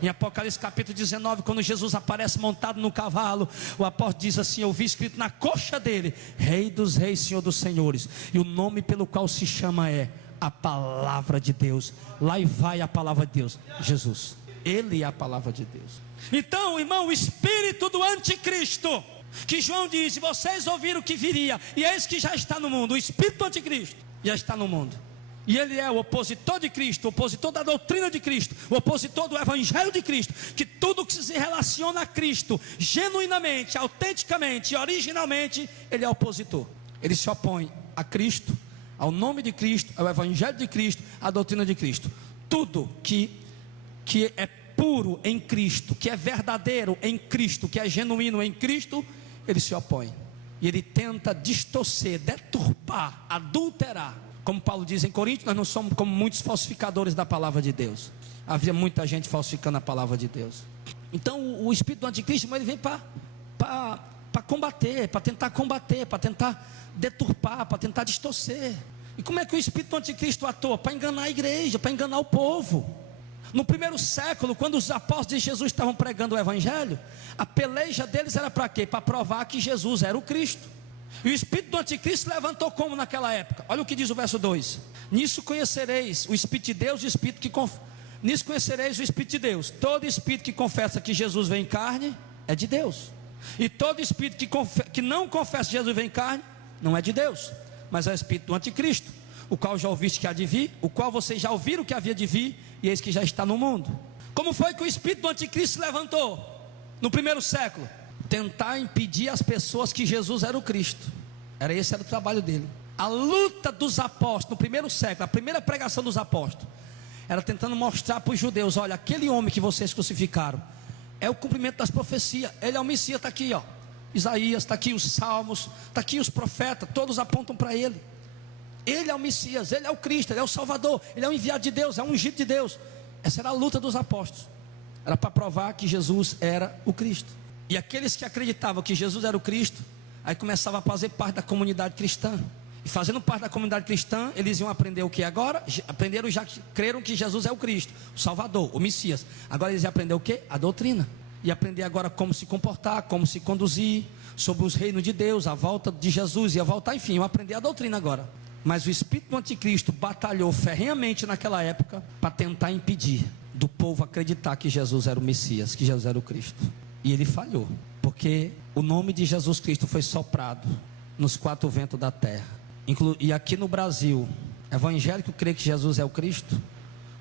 Em Apocalipse capítulo 19, quando Jesus aparece montado no cavalo, o apóstolo diz assim: eu vi escrito na coxa dele: Rei dos reis, Senhor dos senhores. E o nome pelo qual se chama é a palavra de Deus. Lá e vai a palavra de Deus, Jesus. Ele é a palavra de Deus. Então, irmão, o espírito do anticristo, que João diz, vocês ouviram que viria, e eis que já está no mundo. O espírito do anticristo já está no mundo. E ele é o opositor de Cristo, o opositor da doutrina de Cristo, o opositor do Evangelho de Cristo. Que tudo que se relaciona a Cristo, genuinamente, autenticamente e originalmente, ele é opositor. Ele se opõe a Cristo, ao nome de Cristo, ao Evangelho de Cristo, à doutrina de Cristo. Tudo que é puro em Cristo, que é verdadeiro em Cristo, que é genuíno em Cristo, ele se opõe. E ele tenta distorcer, deturpar, adulterar. Como Paulo diz em Coríntios, nós não somos como muitos falsificadores da palavra de Deus. Havia muita gente falsificando a palavra de Deus. Então o espírito do anticristo, ele vem para combater, para tentar combater, para tentar deturpar, para tentar distorcer. E como é que o espírito do anticristo atua? Para enganar a igreja, para enganar o povo. No primeiro século, quando os apóstolos de Jesus estavam pregando o Evangelho, a peleja deles era para quê? Para provar que Jesus era o Cristo. E o espírito do anticristo levantou como naquela época? Olha o que diz o verso 2: nisso conhecereis o Espírito de Deus e o Espírito que nisso conhecereis o Espírito de Deus. Todo espírito que confessa que Jesus vem em carne é de Deus, e todo espírito que não confessa que Jesus vem em carne não é de Deus, mas é o espírito do anticristo, o qual já ouviste que há de vir, o qual vocês já ouviram que havia de vir, e eis que já está no mundo. Como foi que o espírito do anticristo se levantou no primeiro século? Tentar impedir as pessoas que Jesus era o Cristo. Esse era o trabalho dele. A luta dos apóstolos no primeiro século, a primeira pregação dos apóstolos, era tentando mostrar para os judeus: olha, aquele homem que vocês crucificaram é o cumprimento das profecias, ele é o Messias. Está aqui, ó, Isaías, está aqui os Salmos, está aqui os profetas, todos apontam para ele. Ele é o Messias, ele é o Cristo, ele é o Salvador, ele é o enviado de Deus, é o ungido de Deus. Essa era a luta dos apóstolos. Era para provar que Jesus era o Cristo. E aqueles que acreditavam que Jesus era o Cristo, aí começavam a fazer parte da comunidade cristã. E fazendo parte da comunidade cristã, eles iam aprender o que agora? Aprenderam, já creram que Jesus é o Cristo, o Salvador, o Messias. Agora eles iam aprender o que? A doutrina. E aprender agora como se comportar, como se conduzir, sobre os reinos de Deus, a volta de Jesus, ia voltar, enfim, iam aprender a doutrina agora. Mas o espírito do anticristo batalhou ferrenhamente naquela época para tentar impedir do povo acreditar que Jesus era o Messias, que Jesus era o Cristo. E ele falhou, porque o nome de Jesus Cristo foi soprado nos quatro ventos da terra. E aqui no Brasil, evangélico crê que Jesus é o Cristo,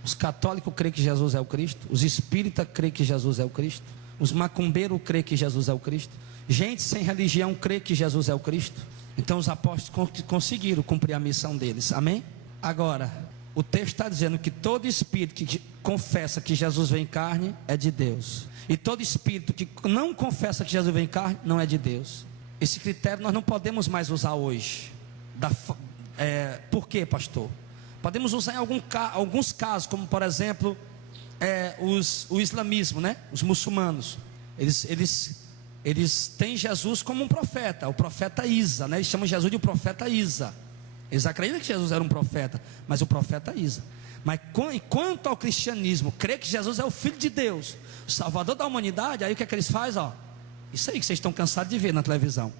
os católicos crê que Jesus é o Cristo, os espíritas crê que Jesus é o Cristo, os macumbeiros crê que Jesus é o Cristo, gente sem religião crê que Jesus é o Cristo. Então os apóstolos conseguiram cumprir a missão deles, amém? Agora, o texto está dizendo que todo espírito que confessa que Jesus vem em carne é de Deus, e todo espírito que não confessa que Jesus vem em carne não é de Deus. Esse critério nós não podemos mais usar hoje. Por quê, pastor? Podemos usar em alguns casos, como por exemplo o islamismo, né? Os muçulmanos, eles têm Jesus como um profeta, o profeta Isa, né? Eles chamam Jesus de o profeta Isa. Eles acreditam que Jesus era um profeta, mas o profeta Isa. Mas quanto ao cristianismo, crê que Jesus é o Filho de Deus, o Salvador da humanidade, aí o que é que eles fazem? Isso aí que vocês estão cansados de ver na televisão,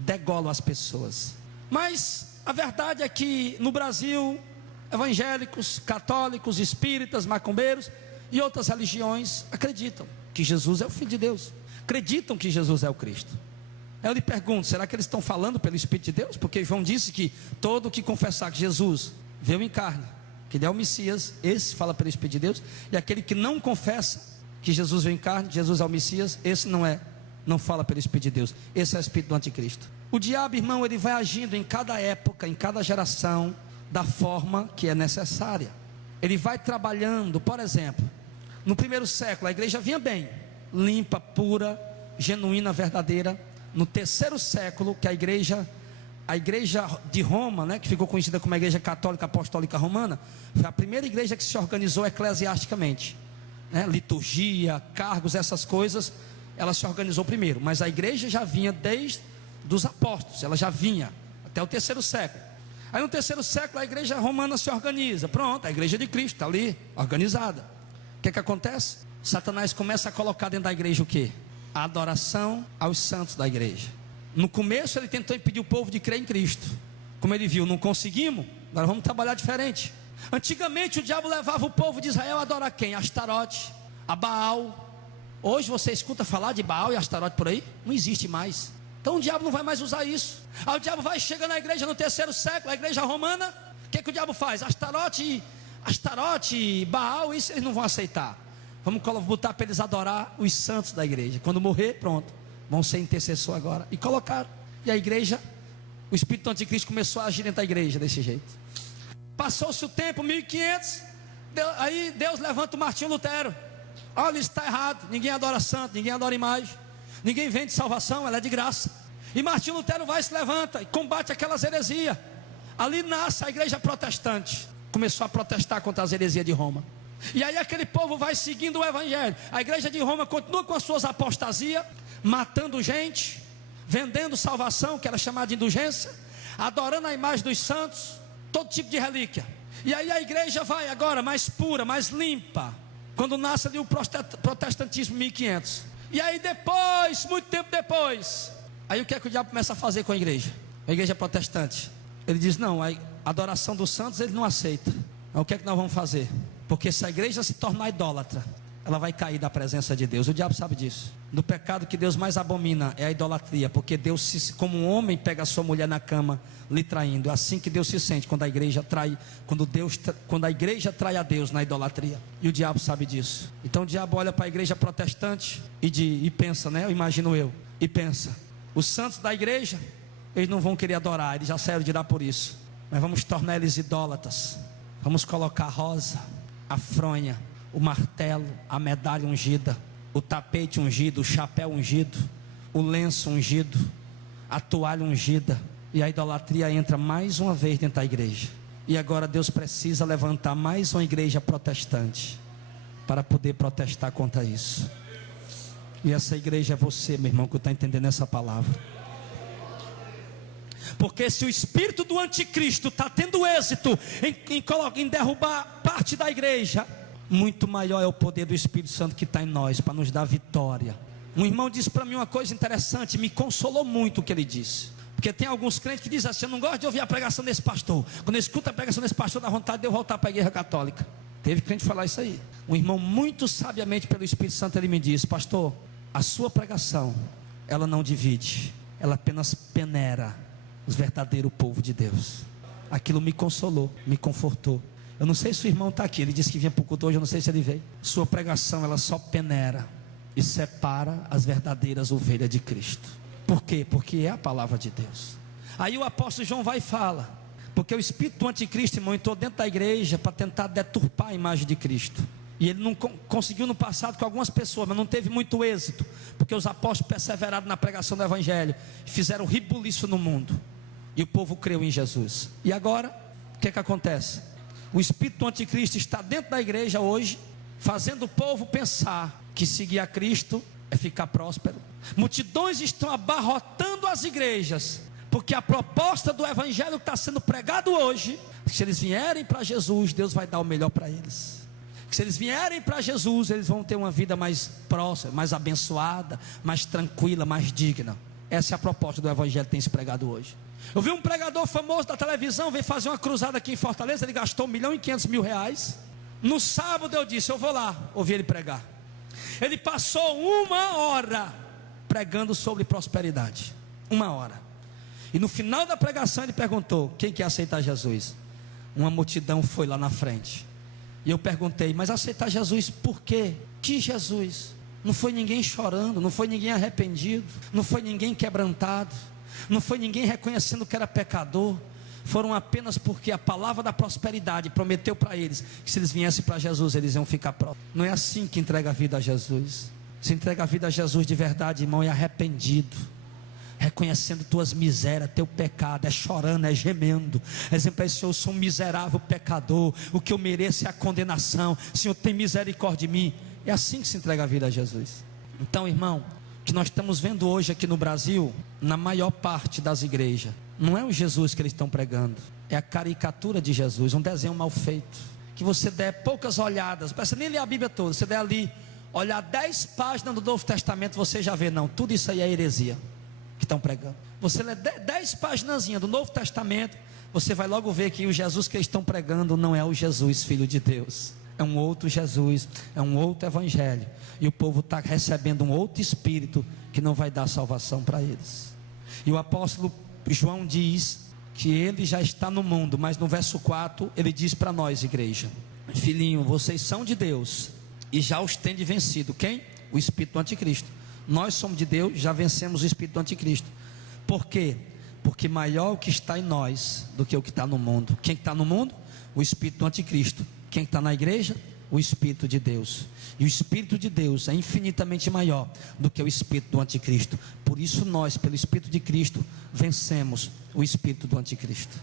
degolam as pessoas. Mas a verdade é que no Brasil, evangélicos, católicos, espíritas, macumbeiros e outras religiões acreditam que Jesus é o Filho de Deus, acreditam que Jesus é o Cristo. Eu lhe pergunto, será que eles estão falando pelo Espírito de Deus? Porque João disse que todo que confessar que Jesus veio em carne, que ele é o Messias, esse fala pelo Espírito de Deus. E aquele que não confessa que Jesus veio em carne, Jesus é o Messias, esse não fala pelo Espírito de Deus. Esse é o espírito do anticristo. O diabo, irmão, ele vai agindo em cada época, em cada geração, da forma que é necessária. Ele vai trabalhando. Por exemplo, no primeiro século a igreja vinha bem, limpa, pura, genuína, verdadeira. No terceiro século, que a igreja de Roma, né, que ficou conhecida como a igreja católica apostólica romana, foi a primeira igreja que se organizou eclesiasticamente, né? Liturgia, cargos, essas coisas, ela se organizou primeiro. Mas a igreja já vinha desde dos apóstolos, ela já vinha até o terceiro século. Aí no terceiro século a igreja romana se organiza, pronto, a igreja de Cristo está ali, organizada. O que acontece? Satanás começa a colocar dentro da igreja o quê? A adoração aos santos da igreja. No começo ele tentou impedir o povo de crer em Cristo. Como ele viu, não conseguimos, agora vamos trabalhar diferente. Antigamente o diabo levava o povo de Israel a adorar quem? Astarote, a Baal. Hoje você escuta falar de Baal e Astarote por aí? Não existe mais. Então o diabo não vai mais usar isso. Aí o diabo vai chegar na igreja no terceiro século, a igreja romana. O que o diabo faz? Astarote, Baal, isso eles não vão aceitar. Vamos botar para eles adorar os santos da igreja. Quando morrer, pronto, vão ser intercessor agora. E colocaram. E a igreja, o espírito do anticristo começou a agir dentro da igreja desse jeito. Passou-se o tempo, 1500. Aí Deus levanta o Martinho Lutero. Olha, isso está errado. Ninguém adora santo, ninguém adora imagem, ninguém vende salvação, ela é de graça. E Martinho Lutero vai e se levanta e combate aquelas heresias. Ali nasce a igreja protestante. Começou a protestar contra as heresias de Roma. E aí aquele povo vai seguindo o evangelho. A igreja de Roma continua com as suas apostasias, matando gente, vendendo salvação, que era chamada de indulgência, adorando a imagem dos santos, todo tipo de relíquia. E aí a igreja vai agora mais pura, mais limpa, quando nasce ali o protestantismo 1500. E aí depois, muito tempo depois, aí o que é que o diabo começa a fazer com a igreja protestante? Ele diz, não, a adoração dos santos ele não aceita. Então, o que é que nós vamos fazer? Porque se a igreja se tornar idólatra, ela vai cair da presença de Deus. O diabo sabe disso. No pecado que Deus mais abomina é a idolatria, porque Deus, como um homem pega a sua mulher na cama, lhe traindo. É assim que Deus se sente quando a igreja trai, quando a igreja trai a Deus na idolatria. E o diabo sabe disso. Então o diabo olha para a igreja protestante e pensa, né? E pensa, os santos da igreja, eles não vão querer adorar, eles já saíram de lá por isso. Mas vamos tornar eles idólatras. Vamos colocar a rosa, a fronha, o martelo, a medalha ungida, o tapete ungido, o chapéu ungido, o lenço ungido, a toalha ungida. E a idolatria entra mais uma vez dentro da igreja. E agora Deus precisa levantar mais uma igreja protestante para poder protestar contra isso. E essa igreja é você, meu irmão, que está entendendo essa palavra. Porque se o espírito do anticristo está tendo êxito em derrubar parte da igreja, muito maior é o poder do Espírito Santo que está em nós, para nos dar vitória. Um irmão disse para mim uma coisa interessante, me consolou muito o que ele disse. Porque tem alguns crentes que dizem assim: eu não gosto de ouvir a pregação desse pastor. Quando eu escuto a pregação desse pastor, dá vontade de eu voltar para a igreja católica. Teve crente falar isso aí. Um irmão muito sabiamente pelo Espírito Santo, ele me disse: pastor, a sua pregação, ela não divide, ela apenas peneira os verdadeiros povo de Deus. Aquilo me consolou, me confortou. Eu não sei se o irmão está aqui, ele disse que vinha para o culto hoje, eu não sei se ele veio. Sua pregação, ela só peneira e separa as verdadeiras ovelhas de Cristo. Por quê? Porque é a palavra de Deus. Aí o apóstolo João vai e fala, porque o espírito do anticristo, irmão, entrou dentro da igreja para tentar deturpar a imagem de Cristo. E ele não conseguiu no passado com algumas pessoas, mas não teve muito êxito, porque os apóstolos perseveraram na pregação do evangelho, fizeram ribuliço no mundo, e o povo creu em Jesus. E agora, o que acontece? O espírito do anticristo está dentro da igreja hoje, fazendo o povo pensar que seguir a Cristo é ficar próspero. Multidões estão abarrotando as igrejas, porque a proposta do evangelho que está sendo pregado hoje, se eles vierem para Jesus, Deus vai dar o melhor para eles. Se eles vierem para Jesus, eles vão ter uma vida mais próspera, mais abençoada, mais tranquila, mais digna. Essa é a proposta do evangelho que tem se pregado hoje. Eu vi um pregador famoso da televisão, veio fazer uma cruzada aqui em Fortaleza, ele gastou R$1.500.000. No sábado eu disse, eu vou lá ouvir ele pregar. Ele passou 1 hora pregando sobre prosperidade. 1 hora. E no final da pregação ele perguntou: quem quer aceitar Jesus? Uma multidão foi lá na frente. E eu perguntei: mas aceitar Jesus por quê? Que Jesus? Não foi ninguém chorando, não foi ninguém arrependido, não foi ninguém quebrantado, não foi ninguém reconhecendo que era pecador. Foram apenas porque a palavra da prosperidade prometeu para eles que se eles viessem para Jesus, eles iam ficar prósperos. Não é assim que entrega a vida a Jesus. Se entrega a vida a Jesus de verdade, irmão, é arrependido, reconhecendo tuas misérias, teu pecado, é chorando, é gemendo, exemplo, Senhor, eu sou um miserável pecador, o que eu mereço é a condenação, Senhor, tem misericórdia de mim. É assim que se entrega a vida a Jesus. Então, irmão, o que nós estamos vendo hoje aqui no Brasil, na maior parte das igrejas, não é o Jesus que eles estão pregando, é a caricatura de Jesus, um desenho mal feito, que você der poucas olhadas, não precisa nem ler a Bíblia toda, você der ali, olhar 10 páginas do Novo Testamento, você já vê, não, tudo isso aí é heresia que estão pregando. Você lê 10 páginas do Novo Testamento, você vai logo ver que o Jesus que eles estão pregando não é o Jesus Filho de Deus, é um outro Jesus, é um outro evangelho, e o povo está recebendo um outro espírito que não vai dar salvação para eles. E o apóstolo João diz que ele já está no mundo, mas no verso 4 ele diz para nós, igreja: filhinho, vocês são de Deus e já os têm vencido. Quem? O espírito do anticristo. Nós somos de Deus, já vencemos o espírito do anticristo. Por quê? Porque maior o que está em nós do que o que está no mundo. Quem está no mundo? O espírito do anticristo. Quem está na igreja? O espírito de Deus. E o espírito de Deus é infinitamente maior do que o espírito do anticristo. Por isso nós, pelo espírito de Cristo, vencemos o espírito do anticristo.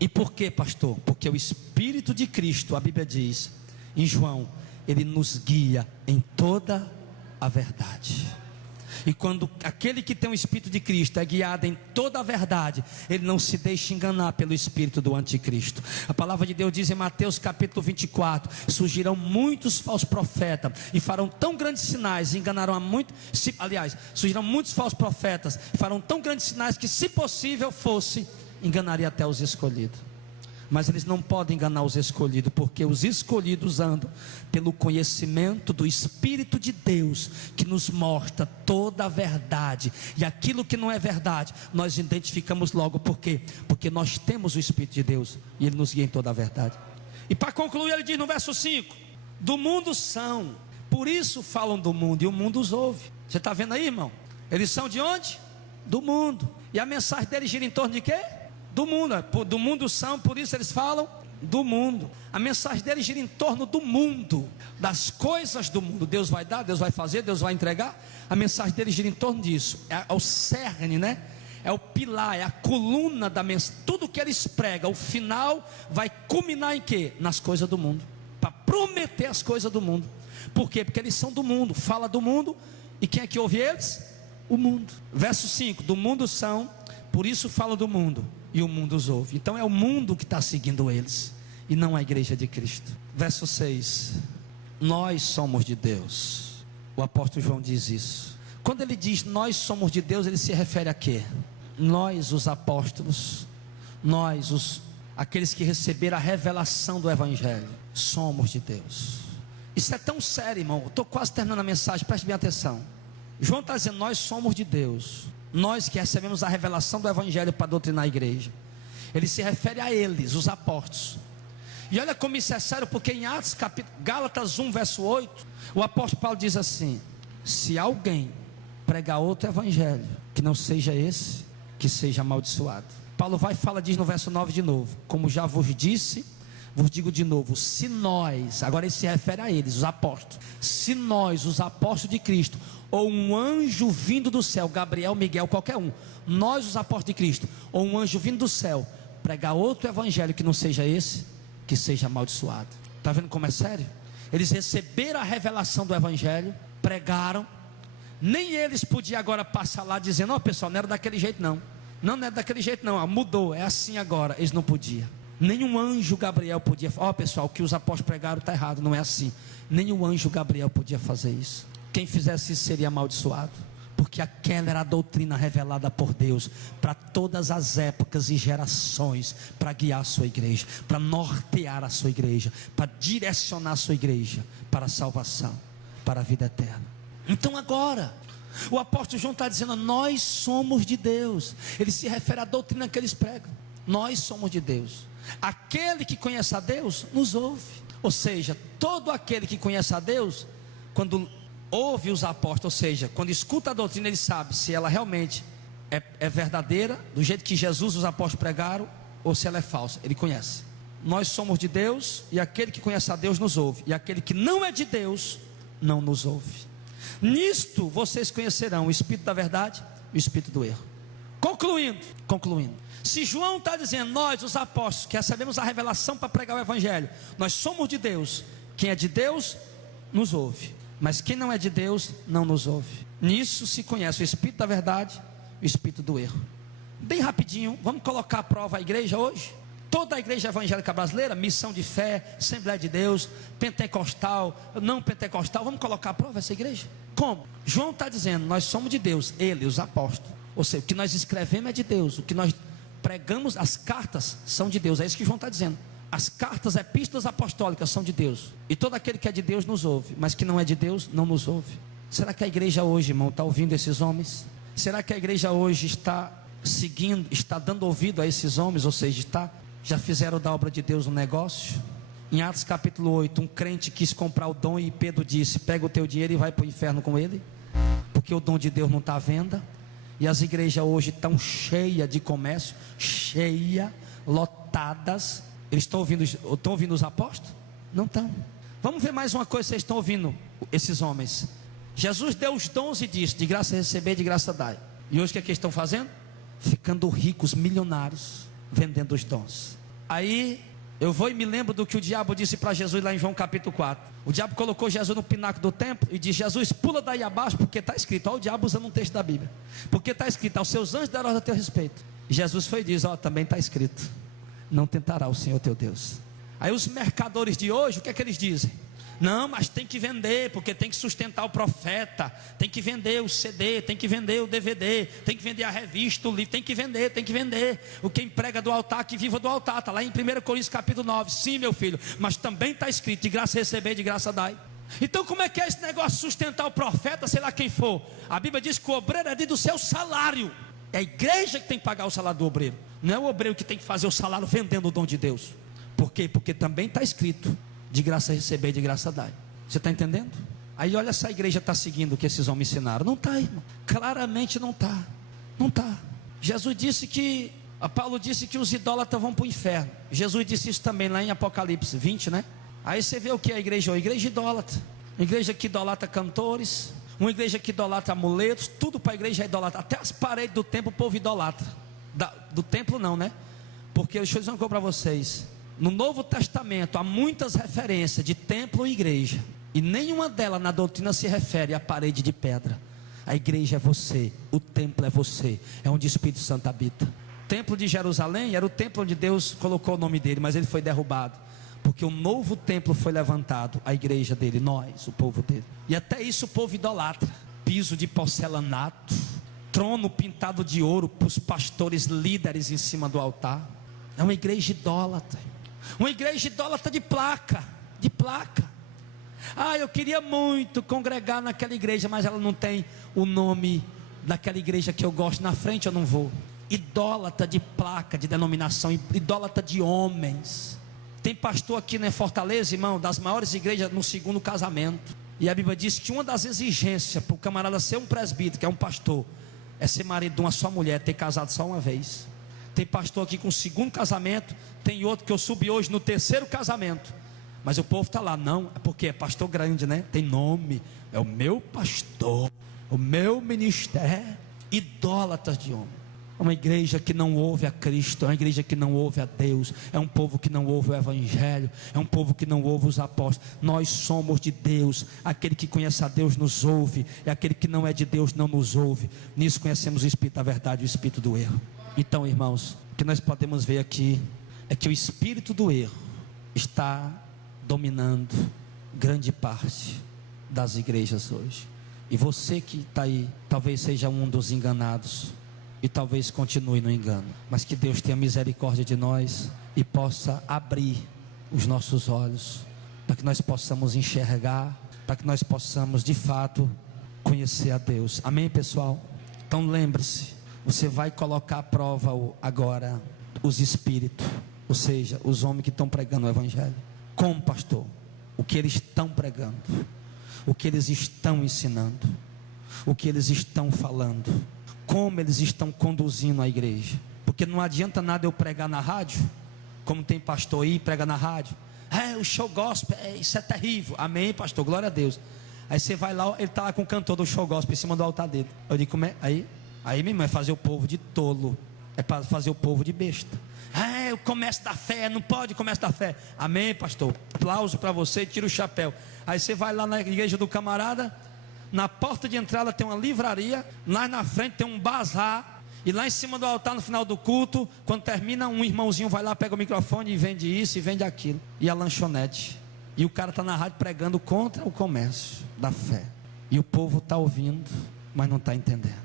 E por quê, pastor? Porque o espírito de Cristo, a Bíblia diz em João, ele nos guia em toda a verdade. E quando aquele que tem o Espírito de Cristo é guiado em toda a verdade, ele não se deixa enganar pelo espírito do anticristo. A palavra de Deus diz em Mateus capítulo 24: surgirão muitos falsos profetas e farão tão grandes sinais, e enganarão a muitos. Surgirão muitos falsos profetas e farão tão grandes sinais que, se possível fosse, enganaria até os escolhidos. Mas eles não podem enganar os escolhidos, porque os escolhidos andam pelo conhecimento do Espírito de Deus, que nos mostra toda a verdade. E aquilo que não é verdade, nós identificamos logo. Por quê? Porque nós temos o Espírito de Deus, e Ele nos guia em toda a verdade. E para concluir, ele diz no verso 5: do mundo são, por isso falam do mundo, e o mundo os ouve. Você está vendo aí, irmão? Eles são de onde? Do mundo. E a mensagem deles gira em torno de quê? Do mundo. Do mundo são, por isso eles falam do mundo. A mensagem deles gira em torno do mundo, das coisas do mundo. Deus vai dar, Deus vai fazer, Deus vai entregar. A mensagem deles gira em torno disso. É o cerne, né? É o pilar, é a coluna da mensagem. Tudo que eles pregam, o final vai culminar em quê? Nas coisas do mundo, para prometer as coisas do mundo. Por quê? Porque eles são do mundo, fala do mundo, e quem é que ouve eles? O mundo. Verso 5, do mundo são, por isso fala do mundo, e o mundo os ouve. Então é o mundo que está seguindo eles, e não a igreja de Cristo. Verso 6, nós somos de Deus. O apóstolo João diz isso. Quando ele diz nós somos de Deus, ele se refere a quê? Nós, os apóstolos, nós, aqueles que receberam a revelação do Evangelho, somos de Deus. Isso é tão sério, irmão. Estou quase terminando a mensagem, preste bem atenção. João está dizendo, nós somos de Deus. Nós que recebemos a revelação do Evangelho para doutrinar a igreja. Ele se refere a eles, os apóstolos. E olha como isso é sério, porque em Atos, Gálatas 1, verso 8, o apóstolo Paulo diz assim: se alguém pregar outro evangelho, que não seja esse, que seja amaldiçoado. Paulo vai e fala, diz no verso 9 de novo: como já vos disse, vos digo de novo, se nós, agora ele se refere a eles, os apóstolos, se nós, os apóstolos de Cristo, ou um anjo vindo do céu, Gabriel, Miguel, qualquer um, nós os apóstolos de Cristo, ou um anjo vindo do céu, pregar outro evangelho que não seja esse, que seja amaldiçoado. Está vendo como é sério? Eles receberam a revelação do evangelho, pregaram, nem eles podiam agora passar lá dizendo, ó pessoal, não era daquele jeito não, não é daquele jeito não, mudou, é assim agora. Eles não podiam, nenhum anjo Gabriel podia falar, ó pessoal, o que os apóstolos pregaram está errado, não é assim. Nem o anjo Gabriel podia fazer isso. Quem fizesse isso seria amaldiçoado, porque aquela era a doutrina revelada por Deus para todas as épocas e gerações, para guiar a sua igreja, para nortear a sua igreja, para direcionar a sua igreja para a salvação, para a vida eterna. Então agora, o apóstolo João está dizendo, nós somos de Deus. Ele se refere à doutrina que eles pregam. Nós somos de Deus. Aquele que conhece a Deus, nos ouve. Ou seja, todo aquele que conhece a Deus, quando ouve os apóstolos, ou seja, quando escuta a doutrina, ele sabe se ela realmente é verdadeira, do jeito que Jesus e os apóstolos pregaram, ou se ela é falsa. Ele conhece. Nós somos de Deus, e aquele que conhece a Deus nos ouve, e aquele que não é de Deus, não nos ouve. Nisto vocês conhecerão o espírito da verdade e o espírito do erro. Concluindo, se João está dizendo, nós os apóstolos que recebemos a revelação para pregar o evangelho, nós somos de Deus, quem é de Deus nos ouve, mas quem não é de Deus não nos ouve. Nisso se conhece o espírito da verdade e o espírito do erro. Bem rapidinho, vamos colocar à prova a igreja hoje. Toda a igreja evangélica brasileira, Missão de Fé, Assembleia de Deus, pentecostal, não pentecostal, vamos colocar à prova essa igreja? Como? João está dizendo, nós somos de Deus, ele, os apóstolos. Ou seja, o que nós escrevemos é de Deus, o que nós pregamos, as cartas são de Deus. É isso que João está dizendo. As cartas, epístolas apostólicas são de Deus. E todo aquele que é de Deus nos ouve, mas que não é de Deus, não nos ouve. Será que a igreja hoje, irmão, está ouvindo esses homens? Será que a igreja hoje está seguindo, está dando ouvido a esses homens? Ou seja, já fizeram da obra de Deus um negócio? Em Atos capítulo 8, um crente quis comprar o dom e Pedro disse, pega o teu dinheiro e vai para o inferno com ele, porque o dom de Deus não está à venda. E as igrejas hoje estão cheias de comércio, lotadas. Eles estão ouvindo os apóstolos? Não estão. Vamos ver mais uma coisa, vocês estão ouvindo esses homens. Jesus deu os dons e disse, de graça receber, de graça dai. E hoje o que é que eles estão fazendo? Ficando ricos, milionários, vendendo os dons. Aí eu vou e me lembro do que o diabo disse para Jesus lá em João capítulo 4. O diabo colocou Jesus no pináculo do templo e disse, Jesus, pula daí abaixo, porque está escrito, olha o diabo usando um texto da Bíblia, porque está escrito, aos seus anjos darás a teu respeito. E Jesus foi e diz, também está escrito, não tentará o Senhor teu Deus. Aí os mercadores de hoje, o que é que eles dizem? Não, mas tem que vender, porque tem que sustentar o profeta, tem que vender o CD, tem que vender o DVD, tem que vender a revista, o livro, tem que vender. O quem prega do altar, que viva do altar, está lá em 1 Coríntios capítulo 9, sim meu filho, mas também está escrito, de graça receber, de graça dai. Então como é que é esse negócio de sustentar o profeta, sei lá quem for? A Bíblia diz que o obreiro é do seu salário, é a igreja que tem que pagar o salário do obreiro, não é o obreiro que tem que fazer o salário vendendo o dom de Deus. Por quê? Porque também está escrito, de graça receber, de graça dai. Você está entendendo? Aí olha se a igreja está seguindo o que esses homens ensinaram. Não está, irmão. Claramente não está. Não está. Jesus disse que, Paulo disse que os idólatras vão para o inferno. Jesus disse isso também lá em Apocalipse 20, né? Aí você vê o que é a igreja? A igreja idólatra. Uma igreja que idolatra cantores, uma igreja que idolatra amuletos, tudo para a igreja é idolatra. Até as paredes do templo o povo idolatra. Do templo não, né? Porque deixa eu dizer uma coisa para vocês. No Novo Testamento há muitas referências de templo e igreja. E nenhuma delas na doutrina se refere à parede de pedra. A igreja é você, o templo é você, é onde o Espírito Santo habita. O templo de Jerusalém era o templo onde Deus colocou o nome dele, mas ele foi derrubado, porque um novo templo foi levantado, a igreja dele, nós, o povo dele. E até isso o povo idolatra. Piso de porcelanato, trono pintado de ouro para os pastores líderes em cima do altar. É uma igreja idólatra. Uma igreja idólatra de placa. Eu queria muito congregar naquela igreja, mas ela não tem o nome daquela igreja que eu gosto. Na frente eu não vou. Idólatra de placa, de denominação, idólatra de homens. Tem pastor aqui na Fortaleza, irmão, das maiores igrejas no segundo casamento. E a Bíblia diz que uma das exigências para o camarada ser um presbítero, que é um pastor, é ser marido de uma só mulher, ter casado só uma vez. Tem pastor aqui com o segundo casamento, tem outro que eu subi hoje no terceiro casamento. Mas o povo está lá, não, é porque é pastor grande, né? Tem nome, é o meu pastor, o meu ministério. Idólatras de homem. É uma igreja que não ouve a Cristo, é uma igreja que não ouve a Deus, é um povo que não ouve o Evangelho, é um povo que não ouve os apóstolos. Nós somos de Deus, aquele que conhece a Deus nos ouve, e aquele que não é de Deus não nos ouve. Nisso conhecemos o Espírito da verdade e o Espírito do erro. Então, irmãos, o que nós podemos ver aqui é que o espírito do erro está dominando grande parte das igrejas hoje. E você que está aí, talvez seja um dos enganados, e talvez continue no engano, mas que Deus tenha misericórdia de nós e possa abrir os nossos olhos, para que nós possamos enxergar, para que nós possamos de fato conhecer a Deus. Amém, pessoal? Então lembre-se, você vai colocar à prova agora os espíritos, ou seja, os homens que estão pregando o Evangelho. Como, pastor? O que eles estão pregando, o que eles estão ensinando, o que eles estão falando, como eles estão conduzindo a igreja. Porque não adianta nada eu pregar na rádio, como tem pastor aí, prega na rádio, o show gospel, isso é terrível, amém, pastor, glória a Deus. Aí você vai lá, ele está lá com o cantor do show gospel em cima do altar dele. Eu digo, como é? Aí meu irmão, é fazer o povo de tolo, é para fazer o povo de besta. O comércio da fé, não pode comércio da fé, amém, pastor, aplauso para você, tira o chapéu. Aí você vai lá na igreja do camarada, na porta de entrada tem uma livraria, lá na frente tem um bazar, e lá em cima do altar, no final do culto, quando termina, um irmãozinho vai lá, pega o microfone e vende isso e vende aquilo, e a lanchonete, e o cara está na rádio pregando contra o comércio da fé, e o povo está ouvindo, mas não está entendendo.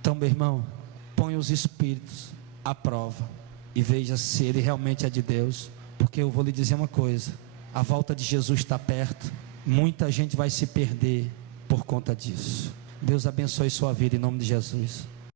Então, meu irmão, põe os espíritos à prova e veja se ele realmente é de Deus, porque eu vou lhe dizer uma coisa: a volta de Jesus está perto, muita gente vai se perder por conta disso. Deus abençoe sua vida em nome de Jesus.